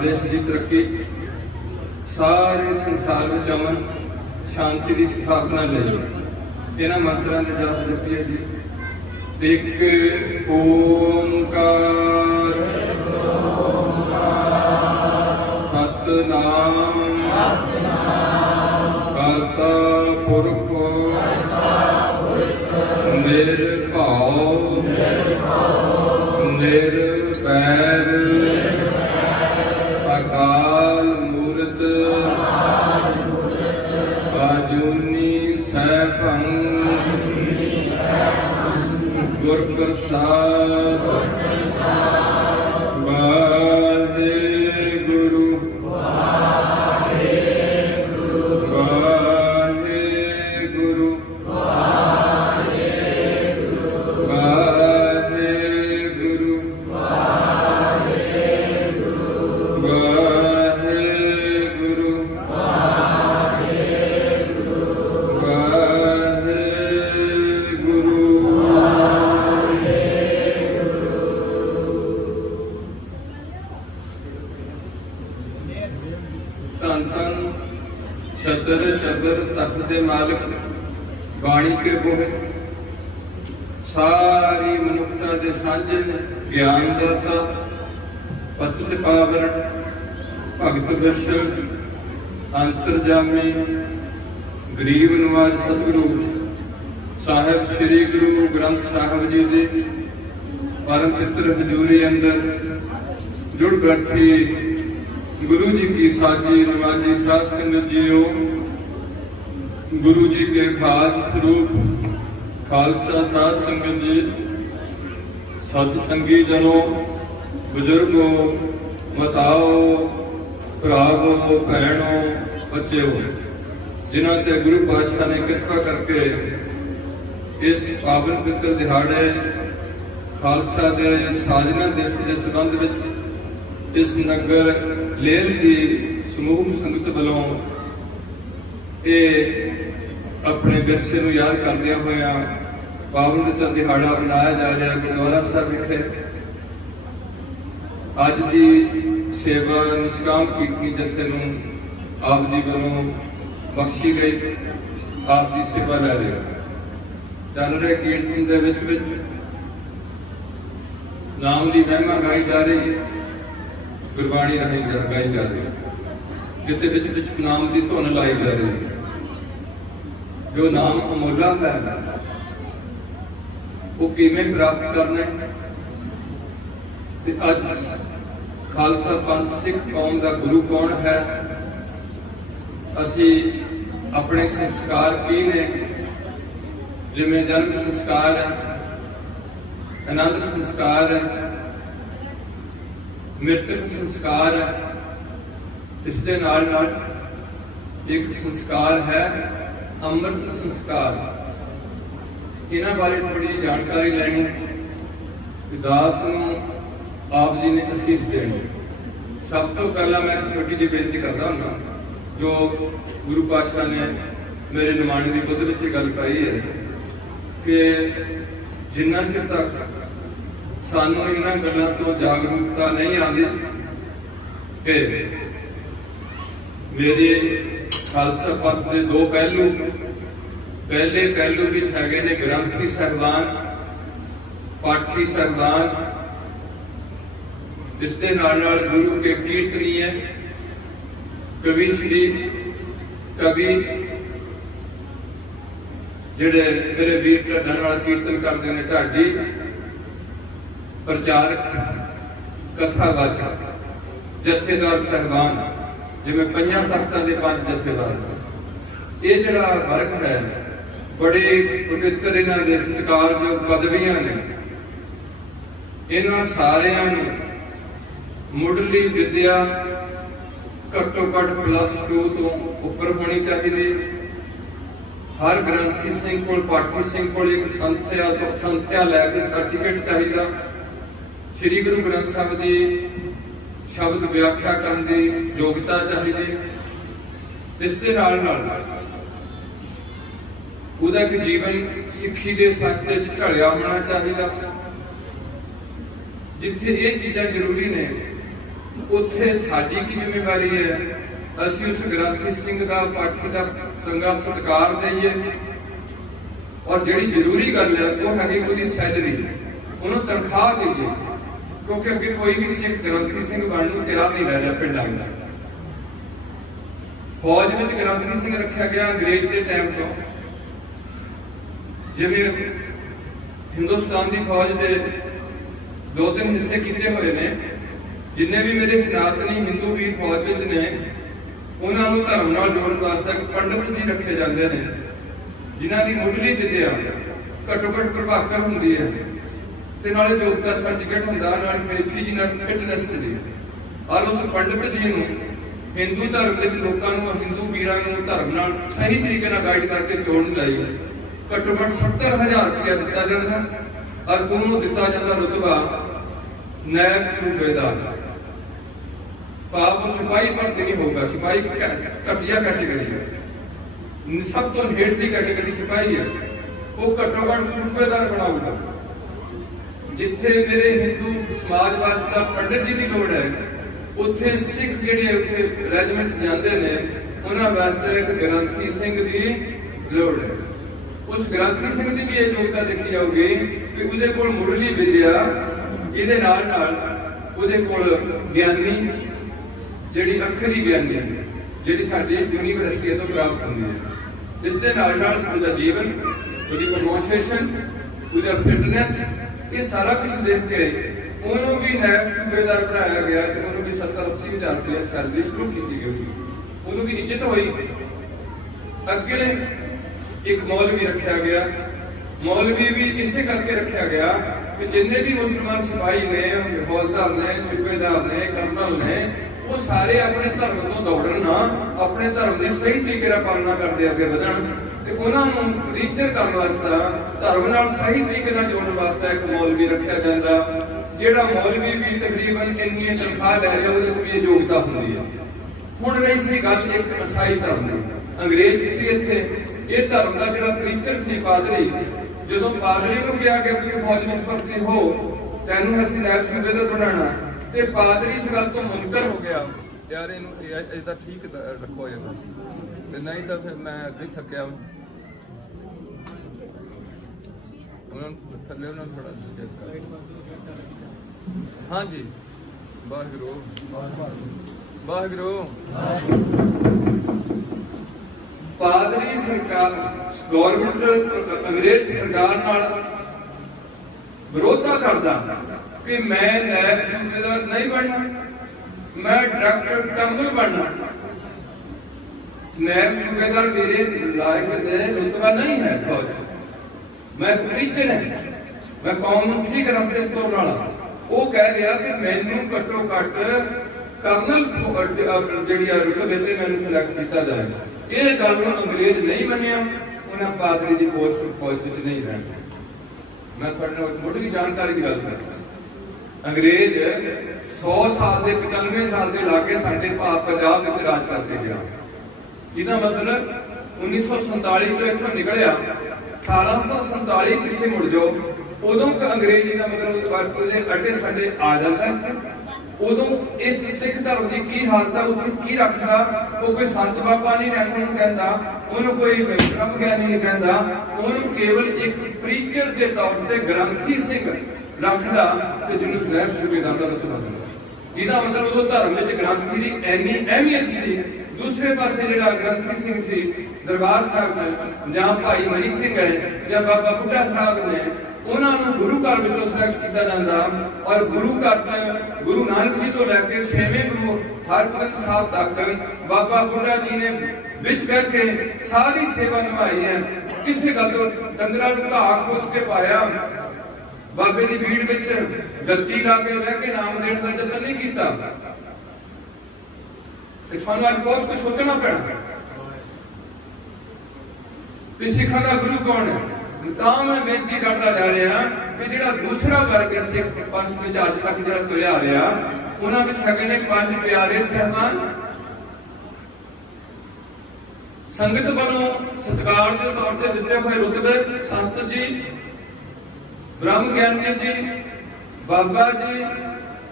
देश की तरक्की, सारे संसार में अमन शांति की स्थापना ले इन्होंने मंत्रों के जाप जपिए जी। एक ओंकार सतनाम करता पुरख निर्भव निर्वैर अकाल मूर्त अजूनी सैभं गुर प्रसाद वाहेगुरु वाहेगुरु वाहेगुरु वाहेगुरु धन धन छतर छतर तख्त दे मालिक बाणी के बोहे सारी मनुखता दे सांझे ज्ञान दाता पतित पावन भगत बशर अंतरजामी गरीब नवाज सतगुरु साहिब श्री गुरु ग्रंथ साहिब जी दे परम पितर हजूरी अंदर जुड़ बैठी गुरु जी की साजी नवाजी साध संगत जीओ, गुरु जी के खास स्वरूप खालसा साध संगत जी, सतसंगी जनों, बुजुर्गों, माताओ, भरावो, भैनों, बच्चों, जिन्हों ते गुरु पातशाह ने कृपा करके इस पावन पितर दिहाड़े खालसा दे साजना दिवस के संबंध विच इस नगर लेल की समूह संगत वालों अपने विरसे को याद करदे होया पावन पितर दिहाड़ा मनाया जा रहा गुरुद्वारा साहब विखे। अज की सेवा निष्काम कीर्तनी जथे नूं आप जी वालों बख्शी गई, आप की सेवा लै रहे चल रहे कीर्तन दे विच नाम की महिमा गाई जा रही है, गुरबाणी राही गाई जा रही है, किसी विच नाम की धुन लाई जा रही है। जो नाम अमोला है वो किवें प्राप्त करना है। अज खालसा पंथ सिख कौम का गुरु कौन है, असी अपने संस्कार की ने, जिमें जन्म संस्कार है, आनंद संस्कार है, मृतक संस्कार है, इसके नाल एक संस्कार है अमृत संस्कार। इन्हां बारे थोड़ी जानकारी लैनी, दास नूं आप जी ने असीस देनी। सब तो पहला मैं छोटी जी बेनती करता हूँ, जो गुरु पातशाह ने मेरे निमाणे की बुद्ध विच गल पाई है कि जिन्ना चिर तक सानू इन्हां गल्लां तो जागरूकता नहीं आती कि मेरे खालसा पंथ के दो पहलू, पहले पहलू विच हैगे ने ग्रंथी साहिबान, पाठी साहिबान, इसके नाल गुरु के कीर्तनीय कवि श्री कवि जिहड़े मेरे वीर ढड्डां नाल कीर्तन करते हैं, ढाडी प्रचारक कथावाचक जथेदार साहिबान, जिवें पंजां तख्तां दे पंज जथेदार, ये जिहड़ा वर्ग है बड़े पवित्र इन्हां दे सत्कारयोग पदवियां ने। इन्हां सारियां नूं मुढ़ली विद्या घट्टो घट +2 तो उपर होनी चाहिए। हर ग्रंथी सिंह को पाठी सिंह को एक संथ्या लैके सर्टिफिकेट चाहिए। श्री गुरु ग्रंथ साहिब की शब्द व्याख्या करने की योग्यता चाहिए। इसके नाल ਉਹਦਾ ਇੱਕ ਜੀਵਨ ਸਿੱਖੀ ਦੇ ਸੱਚ ਵਿੱਚ ਢਲਿਆ ਹੋਣਾ ਚਾਹੀਦਾ। ਜਿੱਥੇ ਇਹ ਚੀਜ਼ਾਂ ਜ਼ਰੂਰੀ ਨੇ उत्थे साडी की जिम्मेवारी है असीं उस ग्रंथी सिंह दा पाठी दा चंगा सत्कार दईए और जिहड़ी जरूरी गल है वो हैगी उसदी सैलरी उन्होंने तनख्वाह दईए क्योंकि अगे कोई भी सिख ग्रंथी सिंह बनने को तैयार नहीं रह रहा पिंडां विच। फौज में ग्रंथी सिंह रखा गया अंग्रेज के टाइम तो जिवें हिंदुस्तान की फौज के 2-3 हिस्से किए हुए ने जिन्हें भी मेरे सनातनी हिंदू वीर फौज में ने उन्होंने धर्म नाल जोड़न वास्ते पंडित जी रखे जाते हैं जिन्हों की मुढ़ली विद्या घट्टो घट्ट प्रभाकर होंगी है ते नाले योग्यता सर्टिफिकेट होंदा नाल फिजिकल फिटनेस होंदी और उस पंडित जी नूं हिंदू धर्म विच लोकां नूं हिंदू वीरां नूं धर्म नाल सही तरीके नाल गाइड करके जोड़न लई घट्टो घट्ट 70,000 रुपया दिता जाता और उन्होंने दिता जाता रुतबा नायब सूबेदार। पाप सिपाही भर्ती नहीं होगा, सिपाही घटिया कैटेगरी है, सब तो हेठली कैटेगरी सिपाही है, वो घट्टो घट्ट सूबेदार बनाऊगा। जिथे मेरे हिंदू समाज वास्ते पंडित जी की लोड़ है उत्थे सिख जिहड़े उत्थे रेजिमेंट जाते हैं उन्होंने वास्ते एक ग्रंथी सिंह की लोड़ है। उस ग्रंथी सिंह की भी ये योग्यता देखी जाऊगी कि उसदे कोल मुढ़ली विद्या इहदे नाल नाल उसदे कोल ज्ञानी जिहड़ी अखरी ज्ञानी जिहड़ी साडी यूनीवर्सिटी तो प्राप्त होंदी है इस दे नाल नाल उसदा जीवन उसदी प्रोनाउंसिएशन उसदा फिटनेस ये सारा कुछ देख के उन्होंने भी नायब सूबेदार बनाया गया तो उन्होंने भी 70-80 हज़ार रुपया सैलरी शुरू की गई उन्होंने भी इज्जत हुई। अगे एक मौलवी रखा गया, मौलवी भी इसे करके रखा गया कि जिन्हें भी मुसलमान सिपाही ने हौलदार ने सूबेदार ने कर्नल ने वो सारे अपने धर्म तो दौड़न ना अपने धर्म की सही तरीके पालना करते अगे बढ़न उन्होंने रीचर करने वास्ते धर्म नाल सही तरीके नाल जोड़न वास्ते एक मौलवी रखा जाता जिहड़ा मौलवी भी तकरीबन इन्नी तनख्वाह लै रहा उहदे च भी ये योग्यता होंदी है। हुण रही सी गल एक ईसाई धर्म की, अंग्रेज सी इत्थे ये धर्म का जिहड़ा प्रीचर सी पादरी जदों पादरी नूं कहा गया कि फौज में भर्ती हो तैनूं असीं नायब सूबेदार बनाना ते पादरी इस गल तो मुनकर हो गया यार इहनूं इहदा ठीक रखो ते नहीं तो फिर मैं अगे थकिया थले थोड़ा हाँ जी वाहिगुरू वाहिगुरू। पादरी सरकार गवर्नमेंट अंग्रेज सरकार नाल विरोधा करदा कि मैं नायब सूबेदार नहीं बनना, मैं डायरेक्टर कर्नल बनना। नायब सूबेदार मेरे लायक रुतबा नहीं है फौज, मैं प्रीचर है, मैं कौम ठीक रस्ते तोड़ने वाला। वो कह रहा कि मैनू घट्टो घट कर्नल जी रुतबे से मैनू सिलेक्ट किया जाए। ये गल अंग्रेज नहीं मनिया, उन्हें पादरी की पोस्ट फौज नहीं रहना। मैं थोड़े मुढ़ली जानकारी की गल कर अंग्रेज 100 साल के 95 साल के लागे साडे पंजाब में राज करते गया। इसका मतलब 1947 जो इथों निकलिया 1847 किसे मुड़ जाओ उदों अंग्रेजी का मतलब अड्डे साडे आ जाता है। उदों एक सिख धर्म की की हालत है उत्थे की रखदा, वो कोई संत बाबा नहीं कहता, उन्होंने कोई ब्रह्म ज्ञानी नहीं कहता, उन्होंने केवल एक प्रीचर के तौर पर ग्रंथी सिंह रखदा ते जिन्हों नायब सूबेदार का रुतबा दिंदा। इसका मतलब उदों धर्म में ग्रंथी की इन्नी अहमियत सी। दूसरे पासे जिहड़ा ग्रंथी सिंह सी दरबार साहब जां भाई मनी सिंह है या बाबा बुढ़ा साहब ने उन्होंने गुरु घर में सिलेक्ट किया जाता और गुरु घर च गुरु नानक जी तो लैके 6वें गुरु हरगोबिंद साहब तक बाबा बुढ़ा जी ने विच बह के सारी सेवा निभाई है। किसी गल तो डंगरां नूं घाह खोद के पाया, बाबे की भीड़ में गलती ला के बह के नाम देने का जतन नहीं किया। सानू अज बहुत कुछ सोचना पैना कि सिखां दा गुरु कौन है। मैं बेनती करता जा रहा कि जो दूसरा वर्ग है सिख पंथ में अज तक जो तुलिया रहा उन्होंने है ने 5 प्यारे सहमान संगत वालों सत्कार के तौर पर दिते हुए रुतबे संत जी, ब्रह्म ज्ञानी जी, बाबा जी,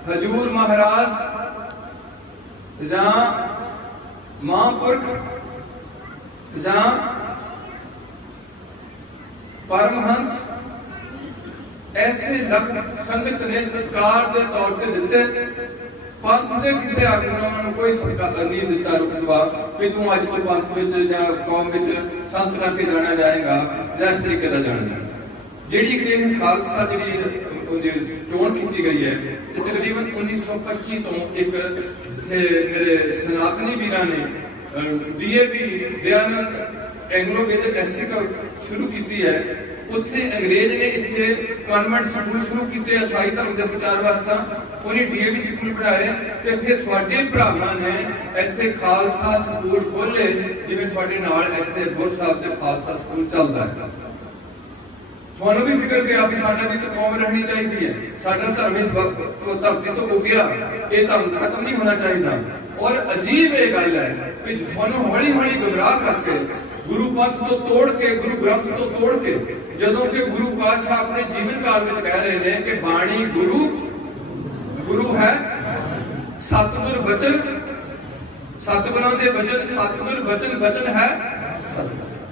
हजूर महाराज, जां महापुरख जां परमहंस ऐसे लख संगत ने सरकार के तौर पर दिते। पंथ ने किसी आदमी ने उन्होंने कोई सरकार नहीं दिता रुतबा कि तू अज तो पंथ या कौम संत करके जाना जाएगा या इस तरीके का जाना। जी खालसा जी चोन की गई है तकरीबन 1925 तो एक मेरे सनातनी वीर ने DAV दयानंद एंग्लो वैदिक एससी शुरू की है। उत्थे अंग्रेज ने इतने कॉन्वेंट स्कूल शुरू किए ईसाई धर्म के प्रचार वास्ते, उन्हें DAV स्कूल पढ़ाए तो फिर थोड़े भरावां ने इत्थे खालसा स्कूल खोले जिवें तुहाडे नाल इत्थे गुर साहब से खालसा स्कूल चलता है। थानू भी फिक्र गया भी साडा भी तो कौम रहनी चाहिए है, साडा धर्म इस धरती तो हो गया, ये धर्म खत्म नहीं होना चाहिए। और अजीब ये गल है कि थानू हौली हौली गुमराह करके गुरु पंथ तो तोड़ के गुरु ग्रंथ तो तोड़ के जदों कि गुरु पातशाह अपने जीवन काल में कह रहे हैं कि बाणी गुरु गुरु है, सतगुर वचन सतगुरां दे वचन सतगुर वचन वचन है।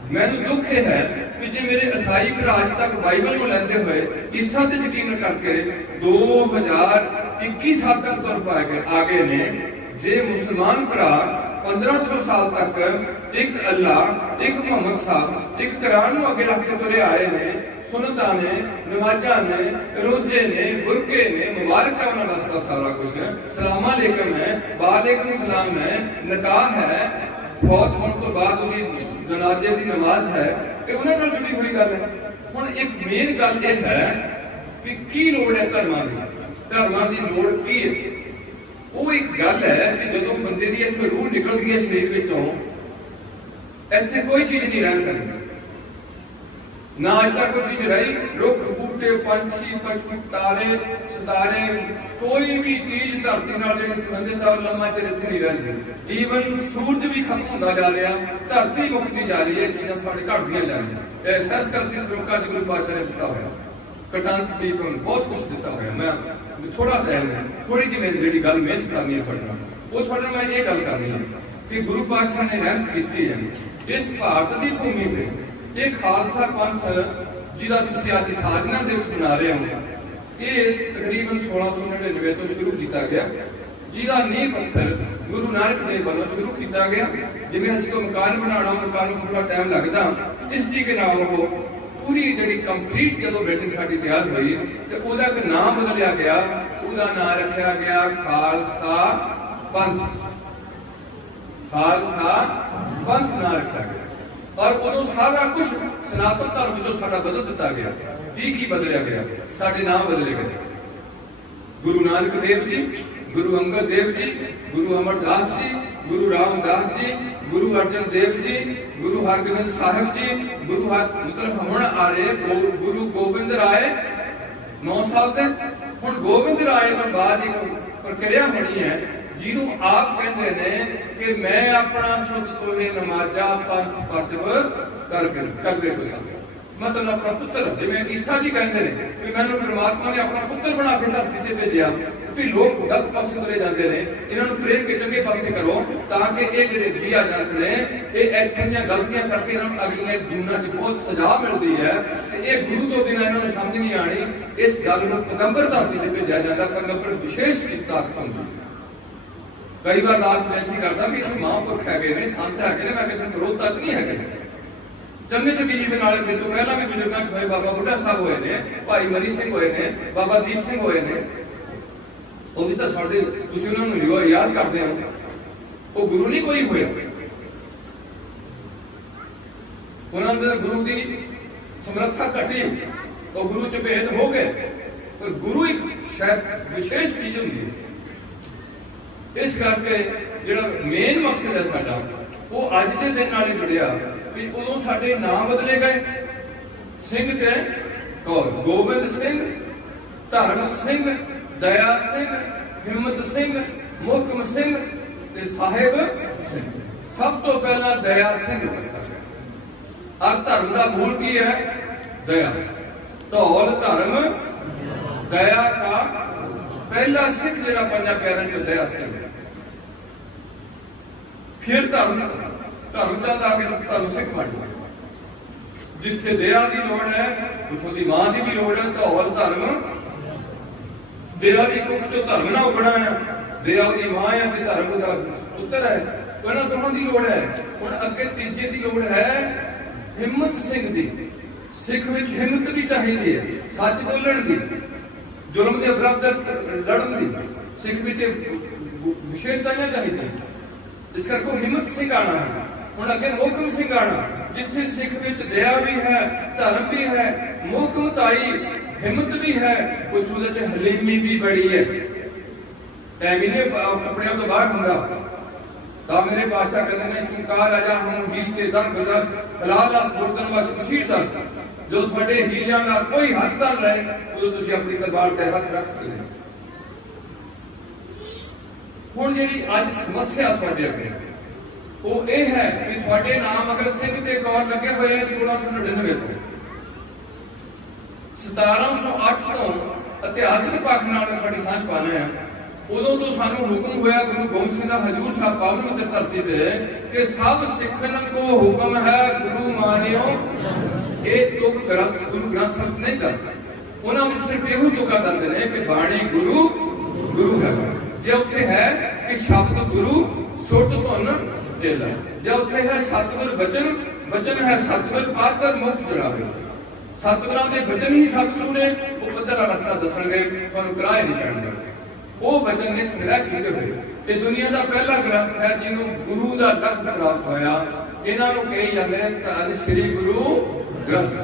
मैनूं दुख यह है कि जे मेरे ईसाई भरा अज तक बाइबल को लेते हुए इसा ते यकीन करके 2021 साल तक तुर पाए आगे ने, जे मुसलमान भरा 1500 साल तक एक अल्लाह एक मोहम्मद साहब एक कुरान को अगे रख के तुरे आए ने, सुनता ने नमाजा ने रोजे ने बुरके ने मुबारक उन्होंने वास्ता सारा कुछ है, सलाम अलैकुम है, वालेकुम सलाम है, निकाह है, फौत होने तो बाद जनाजे की नमाज है, उन्होंने जुड़ी हुई गल है। हुण एक मेन गल यह है कि की लोड़ है धर्मां की लोड़ की है। वो एक गल है कि जो बंदे की इतने रूह निकल गई है शरीर विचों, इतने कोई चीज नहीं रह सकती, ना अज तक कोई चीज रही। रुख बूटे पंछी पशु तारे सितारे कोई भी चीज धरती नाल जिहड़ी संबंधित है लम्मा चिर इत्थे नहीं रहिंदी। ईवन सूरज भी खत्म होता जा रहा, धरती मुकती जा रही है, चीज़ां साडे घटदियां जा रही। एहसास करती श्लोकां च गुरु पातशाह ने दिता होया, कटांत दीप बहुत कुछ दिता होया। मैं थोड़ा टाइम है, थोड़ी जी मेरी जी गल मेहनत करनी है पढ़ना, वो थोड़े मैं ये गल करनी है कि गुरु पातशाह ने रहमत की है इस भारत की भूमि पर। ये खालसा पंथ जिहदा तुसीं अज साधना दिवस मना रहे हो, ये तकरीबन 1699 तो शुरू किया गया, जिहदा नींह पत्थर गुरु नानक देव वालों शुरू किया गया। जिवें असीं कोई मकान बनाना, मकान में थोड़ा टाइम लगता, इस तरीके नाल वो पूरी जी कंप्लीट जो बिल्डिंग साडी तैयार हुई तो उसका एक नाम बदलिया गया, उसका नाम रखा गया खालसा पंथ। खालसा पंथ नाम रखा गया और उदों सारा कुछ सनातन धर्म जो साडा बदल दिता गया। की बदलिया गया, साडे नाम बदले गए। गुरु नानक देव जी, गुरु अंगद देव जी, गुरु अमरदास जी, गुरु रामदास जी, गुरु अर्जन देव जी, गुरु हरगोबिंद साहिब जी, गुरु मतलब हुण आ रहे गुरु गोबिंद राय 9 साल के। हुण गोबिंद राय तो बाद एक प्रक्रिया होनी है जिन्हों आप कहते हैं कि मैं अपना शुद्ध तोहे नमाजा पंथ परतव करते मतलब अपना पुत्र, जिवें ईसा जी कहते हैं कि मैंने परमात्मा ने अपना पुत्र बना के धरती से भेजा। भी लोग गलत पासे तुरे जाते हैं, इन्होंने प्रेर के चंगे पासे करो ताकि ये जो जी आ जाते हैं ये ऐसे गलतियां करके इन्होंने अगलियां जूना च बहुत सजा मिलती है। ये गुरु तो बिना इन्होंने समझ नहीं आनी। इस गल को पैगंबर धरती से भेजा जाता, पैगंबर विशेष ताकत होती। कई बार लास्ट बेनती करता भी इस महापुरख है संत है, मैं किसी विरोध तक नहीं है। चंगे चंगी जी नाल मेरे तो पहला भी बुजुर्गों होए, बाबा बुढ़ा साहब होए ने, भाई मरी सिंह होए ने, बाबा दीप सिंह होए ने, वो भी तो साडे तुसीं उन्हां नूं याद करदे हो, वो गुरु नहीं कोई होया। उन्हां दे गुरु की समर्था घटी, वो गुरु च भेद हो गए, पर गुरु एक शायद विशेष चीज होंदी है। इस करके जिहड़ा मेन मकसद है साडा वो अज के दिन नाल जुड़िया भी उदों साडे नाम बदले गए। सिंह ते कौर, गोबिंद सिंह, धर्म सिंह, दया सिंह, हिम्मत सिंह, मुहकम सिंह ते साहिब सिंह। सब तो पहला दया सिंह और धर्म का मूल की है दया। धौल धर्म दया का पहला सिख जिहड़ा पंजां प्यारिਆਂ च दया सिंह। फिर धर्म चंद आके धर्म सिख बन गए। जिथे दया की लोड़ है उथों की मां की भी लोड़ है, तो और धर्म दया की कुख चो धर्म ना उगना है। दया की मां है ते धर्म का पुत्र है, तो इन्हां दोनों की लोड़ है। हुण अगे तीजे की लोड़ है हिम्मत सिंह दी। सिख विच हिम्मत भी चाहिए है, सच बोलण दी, जुल्म के विरुद्ध लड़न दी। सिख विच विशेषताएं चाहिए, इस करके हिम्मत सिंह आना है। हुण अगे मोहकम सिंह आना, जिथे सिख विच दया भी है, धर्म भी है, मोहकमताई हिम्मत भी है, कुछ उहदे हलीमी भी बड़ी है। टाइम इन्हें कपड़ियों तो बाहर होंगे तो मेरे बादशाह कहते हैं चुंकार आजा हम हील के दर बदस हलाल अस बुरदन वस मसीह दस। जो थोड़े हीलियां का कोई हथ ना रहे उदों तुसीं अपनी तलवार ते हथ रख सकते हैं। हुण जिहड़ी अज समस्या तुहाडे अगे वो ये है कि थोड़े नाम अगर सिंह ते कौर लगे हुए 1699 तो 1708 तो इतिहासिक पक्ष नाल थोड़ी सांझ पाने हैं। उदों तो सानू हुक्म होया गुरु गोबिंद सिंह दा हजूर साहब पावन ते धरती ते कि सब सिखन को हुक्म है गुरु मानियो। ये तुक ग्रंथ गुरु ग्रंथ साहब नहीं करते, उन्होंने सिर्फ यही तुका करते हैं कि बाणी गुरु गुरु है। जे उत्थे है कि शब्द गुरु सुरत धुन चेला, जे उत्थे है सतगुर वचन वचन है सतगुर पाकर मुक्त जड़ावे। सतगुरां दे वचन ही सतगुरु ने वो पद्धरा रस्ता दसणगे, तुहानूं किराए नहीं चढ़नगे। वो वचन ने संग्रह किए हुए ये दुनिया का पहला ग्रंथ है जिन्हों गुरु का लफ्ज प्राप्त होया। इन्हों कही जाते हैं धन श्री गुरु ग्रंथ।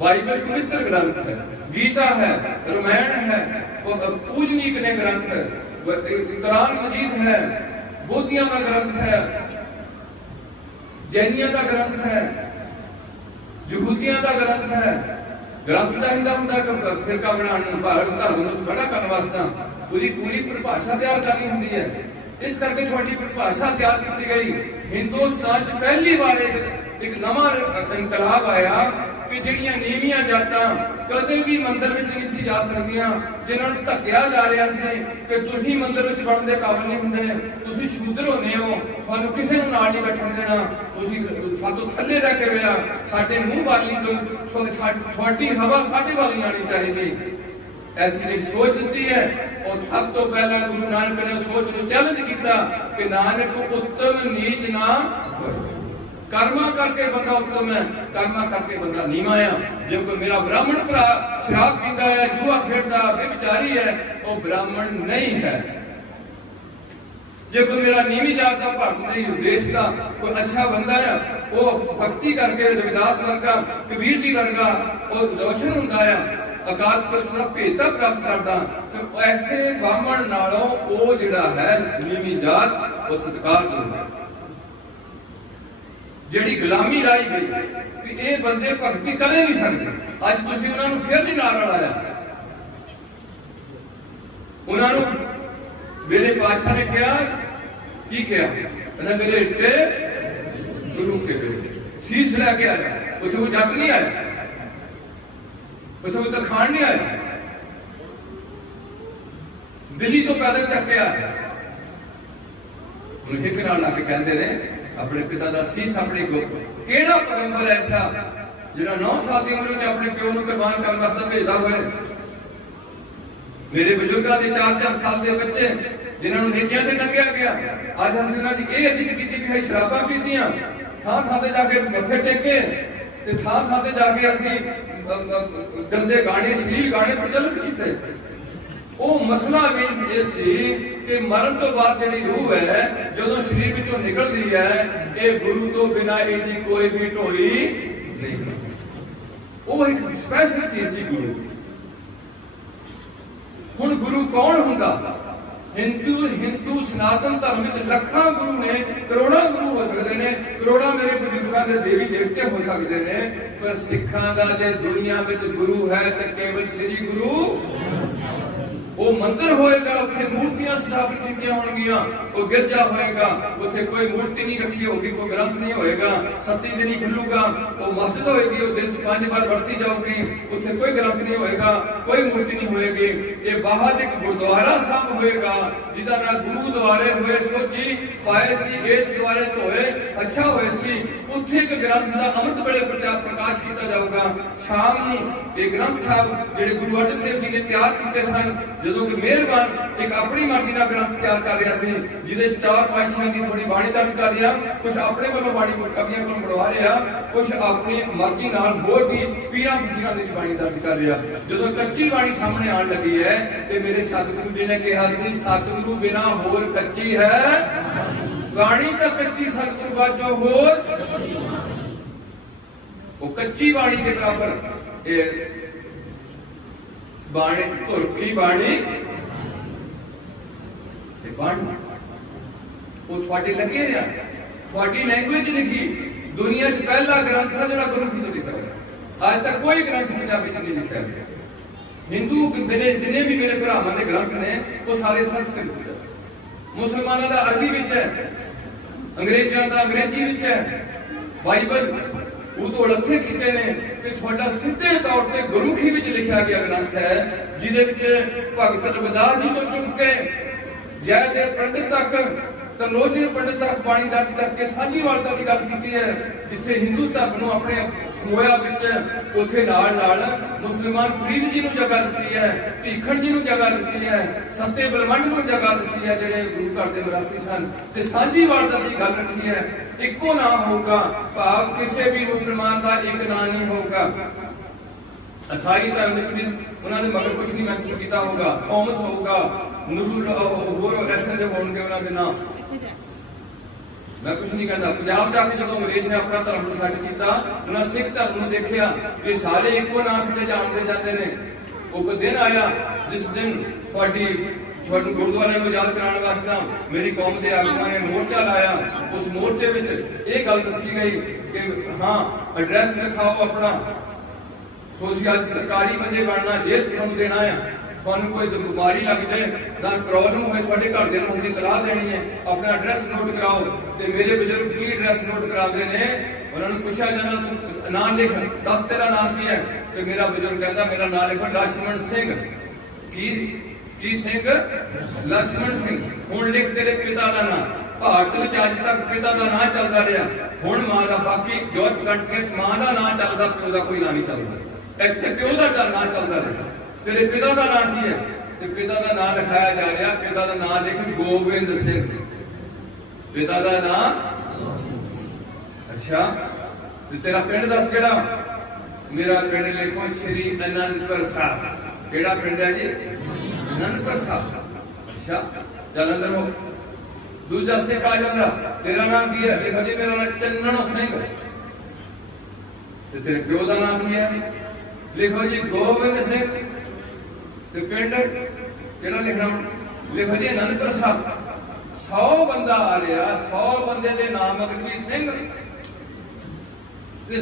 बाइबल पवित्र ग्रंथ है, गीता है, रामायण है, पूजनीक ने ग्रंथ है, कुरान मजीद है, बौद्धियों का ग्रंथ है, जैनियों का ग्रंथ है, यहूदियों का ग्रंथ है। ग्रंथ चाहिए होंगे फिरका बनाने भारत धर्म को खड़ा करने वास्ते पूरी पूरी परिभाषा तैयार करनी होंगी है। इस करके थोड़ी परिभाषा तैयार की गई। हिंदुस्तान पहली बार एक नवा इनकलाब आया कि जिहड़ियां नीवियां जातां कदे भी मंदिर विच नहीं सी जा सकदियां, जिन्हां नूं धक्किया जा रहा सी कि तुसीं मंदिर विच वड़न दे काबिल नहीं हुंदे, तुसीं शूद्र होंदे हो, तुहानूं किसे नूं नाल नहीं बैठण देना, तुसीं सातों थल्ले रह के वेआ, साडे मूंह वाली तो तुहाडी हवा साडे वाली आनी चाहिए। ऐसी एक सोच दी है। और सब तो पहला गुरु नानक ने सोच को चैलेंज किया कि नानक उत्तम नीच ना कर्मा करके बंदा उत्तम है, कर्मा करके बंदा नीवा है। जो कोई मेरा ब्राह्मण भरा शराब पीता है, जुआ खेलता व्यभिचारी है, वो ब्राह्मण नहीं है। जो कोई मेरा नीवी जात का भक्त नहीं, देश का कोई अच्छा बंदा है, वो भक्ति करके रविदास वर्गा कबीर जी वर्गा वो रोशन होता है, अकाल पुरख का भेदा प्राप्त करता। तो ऐसे ब्राह्मण नालों वो जिहड़ा है नीवी जात वो सत्कार करता। जिहड़ी गुलामी लाई गई कि ये बंदे भगती कर नहीं सकते, अज तुसीं उन्हां नूं फिर नहीं नाल लाया। उन्हां नूं मेरे पातशाह ने कहा की कहा मेरे इट्टे गुरु के बेटे शीश लैके आया, कुछ कोई जप नहीं आया, कुछ कोई तरखान नहीं आया, दिल्ली तो पैदल चक्के आया। हिक नाल ला के कहते रहे अपने पिता का शीश अपने को केड़ा पैगंबर ऐसा जिहड़ा 9 साल की उम्र में अपने प्यो को कुर्बान करने वास्ते भेजदा होए। मेरे बुजुर्गों के 4-4 साल के बच्चे जिन्होंने नेटियां से टंगिया गया, अज असीं उन्हां दी इह इज्जत कीती कि शराबां पीतियां, थां थां ते जाके मत्थे टेके ते थां थां ते जाके असीं गंदे गाने अश्लील गाने प्रचलित कीते। वो मसला मीन ये सी कि मरण तो बाद जिहड़ी रूह है जदों शरीर विचों निकलदी है, ये गुरु तो बिना इहदी कोई भी ढोली नहीं। वो एक स्पैशल चीज सी गुरु। हुण गुरु कौन हुंदा? हिंदू सनातन धर्म में लखां गुरु ने, करोड़ों गुरु हो सकते हैं, करोड़ों मेरे बुजुर्गों के देवी देवते हो सकते हैं, पर सिखां दा जे दुनिया में गुरु है तो केवल श्री गुरु वो मंदिर होएगा, उत्थे मूर्तियां स्थापित की होंगियां, वो गिरजा होएगा, उत्थे कोई मूर्ति नहीं रखी होगी, कोई ग्रंथ नहीं होएगा, सत्ती दिन नहीं खुलूगा। वो मस्जिद होएगी, वो दिन 5 बार वरती जाऊगी, उत्थे कोई ग्रंथ नहीं होएगा, कोई मूर्ति नहीं होएगी। ये बाहर एक गुरुद्वारा साहब होएगा, जिदा नाल गुरु द्वारे होए सोची पाए सी, इस द्वारे तो होए अच्छा होए सी। उत्थे एक ग्रंथ का अमृत वेले प्रकाश किया जाऊगा। शाम नूं ये ग्रंथ साहब जिहड़े गुरु अर्जन देव जी ने तैयार किए सन, ਜਦੋਂ कि मेहरबान एक अपनी मर्जी का ग्रंथ तैयार कर रहा सी, जिहदे 4 पातशाह की थोड़ी बाणी दर्ज कर रहा, कुछ अपने वालों बाणी कवियां को बढ़वा रहा, कुछ अपनी मर्जी नाल होर भी पीरां फकीरां दी बाणी दर्ज कर रहा। जदों कच्ची बाणी सामने आने लगी है तो मेरे सतगुरु जी ने कहा सी, सतगुरु बिना होर कच्ची है बाणी, तो कच्ची सतगुरु बाजो होर, वो कच्ची बाणी के बराबर बाणी धुरकी बाणी वो थोड़े लगे रहा, थोड़ी लैंग्वेज लिखी। दुनिया च पहला ग्रंथ है जो गुरमुखी में लिखा है। आज तक कोई ग्रंथ पंजाबी च नहीं लिखा गया। हिंदू मेरे जिन्हें भी मेरे भरावां दे ग्रंथ ने वो सारे संस्कृत, मुसलमानों का अरबी विच है, अंग्रेजों का अंग्रेजी विच है। बाइबल वो तो लखे किते ने कि थोड़ा सीधे तौर पर गुरमुखी विच लिखा गया ग्रंथ है, जिहदे विच भगत रविदास जी तो चुक के जयदेव पंडित तक, तरलोचन पंडित तक बाणी दर्ज करके साझीवालता की गल की है। जिथे हिंदू धर्म को अपने समोया विच उथे नाल नाल मुसलमान फरीद जी को जगह दी है, भीखण जी को जगह दी है, सत्ते बलवंड को जगह दी है, जेडे गुरु घर के मरासी सन, ते साझीवालता की गल रखी है। इको नाम होगा, भाव किसी भी मुसलमान का एक नाम नहीं होगा। ईसाई धर्म भी उन्होंने मगर कुछ नहीं मैंशन किया होगा, थॉमस होगा, होर ऐसे जो होंगे उन्होंने नाम, मैं कुछ नहीं कहता। पंजाब जाके जो अंग्रेज ने अपना धर्म डिसाइड किया, उन्हें सिख धर्म में देखा कि सारे इको नाम किते जानते जाते हैं। वो दिन आया जिस दिन गुरुद्वारे में याद कराने वास्ते मेरी कौम के आगुआं ने मोर्चा लाया। उस मोर्चे में यह गल दसी गई कि हाँ एड्रैस लिखाओ अपना, तुसीं अज सरकारी बंदे बनना, जेल तुहानूं देना है, तुहानूं कोई बीमारी लग जाए ना प्रॉब्लम होए तुहाडे घर दे नूं असीं तलाह देनी है, अपना एड्रैस नोट कराओ। ते मेरे बजुर्ग की एड्रैस नोट कराते हैं, उन्होंने पूछा जाना नाम लिख, दस तेरा नाम की है? तो मेरा बजुर्ग कहता मेरा नाम लिखो लक्ष्मण सिंह। की सिंह? लक्ष्मण सिंह। हुण लिख तेरे पिता का नाम। भारत में अज तक पिता का नाम चलता रहा, हुण मां का, बाकी यूरोप कंट्री मां का नाम चलता, प्यो का कोई नाम नहीं चलता। इत्थे प्यो का नाम चलता रहा। तेरे पिता का नाम की है? तो पिता का नाम लिखाया जा रहा, पिता का नाम लिख गोविंद सिंह। पिता का नाम, अच्छा तेरा पिंड दस केड़ा? मेरा पिंड लिखो श्री आनंदपुर साहब। केड़ा पिंड है जी? आनंदपुर साहब। अच्छा जलंधर हो। दूजा सिख आ जाता, तेरा नाम की है? लिखो जी मेरा नाम चन्नन सिंह। तेरे प्यो का नाम की है? लिखो जी गोविंद सिंह। तो पिंड केड़ा लिखना? लिखो जी आनंदपुर साहब। 100 बंदा आ रहा, 100 बंदे के नाम अगर सिंह,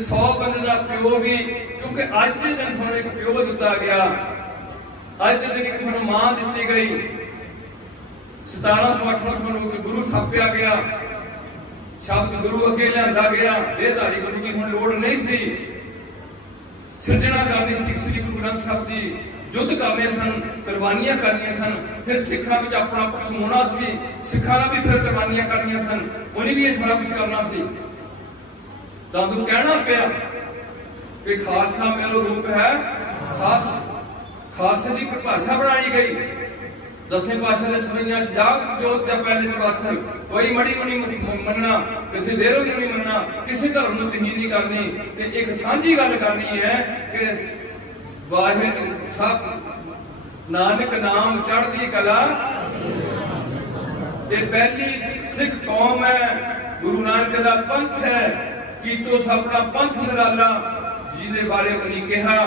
100 बंदे का प्यो भी, क्योंकि अज के दिन थोड़ा एक प्यो दिता गया, अज के दिन एक थोड़ा मां दी गई। 1708 में गुरु थापिया गया, शब्द गुरु अगे लिया गया, देहधारी गुरु की हुण लोड़ नहीं सी। सिरजना करनी सी श्री गुरु ग्रंथ साहब की, युद्ध करने सन, कुर्बानियां करनियां सन, फिर सिखा में अपना समोना सी, सिखा ने भी फिर कुर्बानियां करनियां सन, उन्हें भी ये सारा कुछ करना सी। तां कहना पिया कि खालसा मेरा रूप है, खालसे की परिभाषा बनाई गई। 10वें पातशाह के समैयां जाग जोत दा पहले सवासन, कोई मड़ी को नहीं मनना, किसी देरों को नहीं मनना, किसी धर्म को तहीन नहीं करनी। ते एक सांझी गल करनी है कि वाहिगुरू साहब नानक नाम चढ़दी कला, ते पहली सिख कौम है, गुरु नानक दा पंथ है, कीतो अपना पंथ निराला, जिहदे बारे उन्हें कहा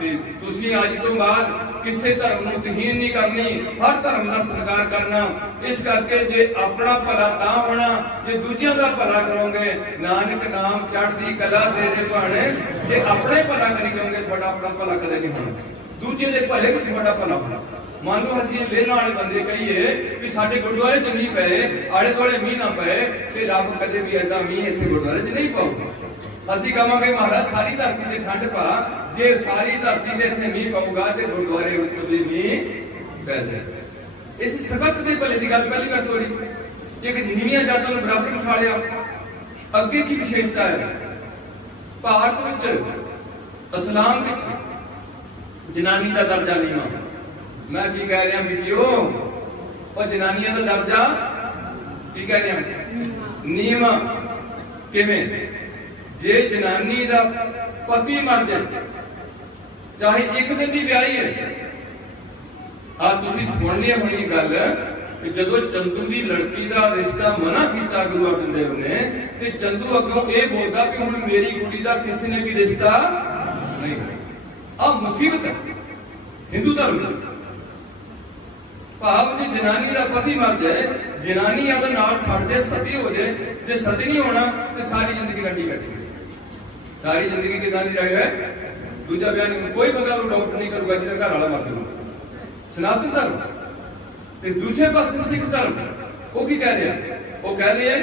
कि तुसीं अज तो बाद किसी धर्म को तहीन नहीं करनी, हर धर्म का सत्कार करना। इस करके जे अपना भला तां होना जे दूजियां दा भला करोगे। नानक नाम चढ़दी कला तेरे भाणे, जे अपने भला करी जाओगे तुहाडा अपना भला कदे नहीं होना। दूजे के भले कुछ बड़ा भला होना। मान लो असं लेने वाले बंदे कहिए भी साडे गुरुद्वारे च मीह पे आले दुआले मीह ना पे तो रब कदे भी ऐसा मीह इतने गुरुद्वारे च नहीं पाऊगा। असं कहांगे महाराज सारी धरती से ठंड पा, जे सारी धरती से इतने मीह पाऊगा तो गुरुद्वारे भी मीह पै जाए। इस संगत के भले की गल पहली बार थोड़ी एक नीवियां जातों ने बराबर बिठा लिया। अगे की विशेषता है भारत इस्लाम जनानी का दर्जा नीवा। मैं की कह रहा बीजियो और जनानियों का दर्जा की कह रहा नीवा किवें? जे जनानी का पति मर जाए चाहे एक दिन की ब्याही है। तुसीं सुननी होनी गल कि जदों चंदू की लड़की का रिश्ता मना किया गुरु अर्जन देव ने ते चंदू अगों ये बोलता कि हुण मेरी कुड़ी का किसी ने भी रिश्ता नहीं। अब मुसीबत है हिंदू धर्म भाव जी जनानी का पति मर जाए, जनानी अगर नाल सड़ जाए, सती हो जाए, जो सती नहीं होना तो सारी जिंदगी लड़ी बैठी, सारी जिंदगी कितना रह गए। दूजा बयान कोई बंदा डॉक्टर नहीं करूंगा जिसका घर वाला मर जाऊगा। सनातन धर्म ते दूसरे पास सिख धर्म वो की कह रहे, वो कह रहे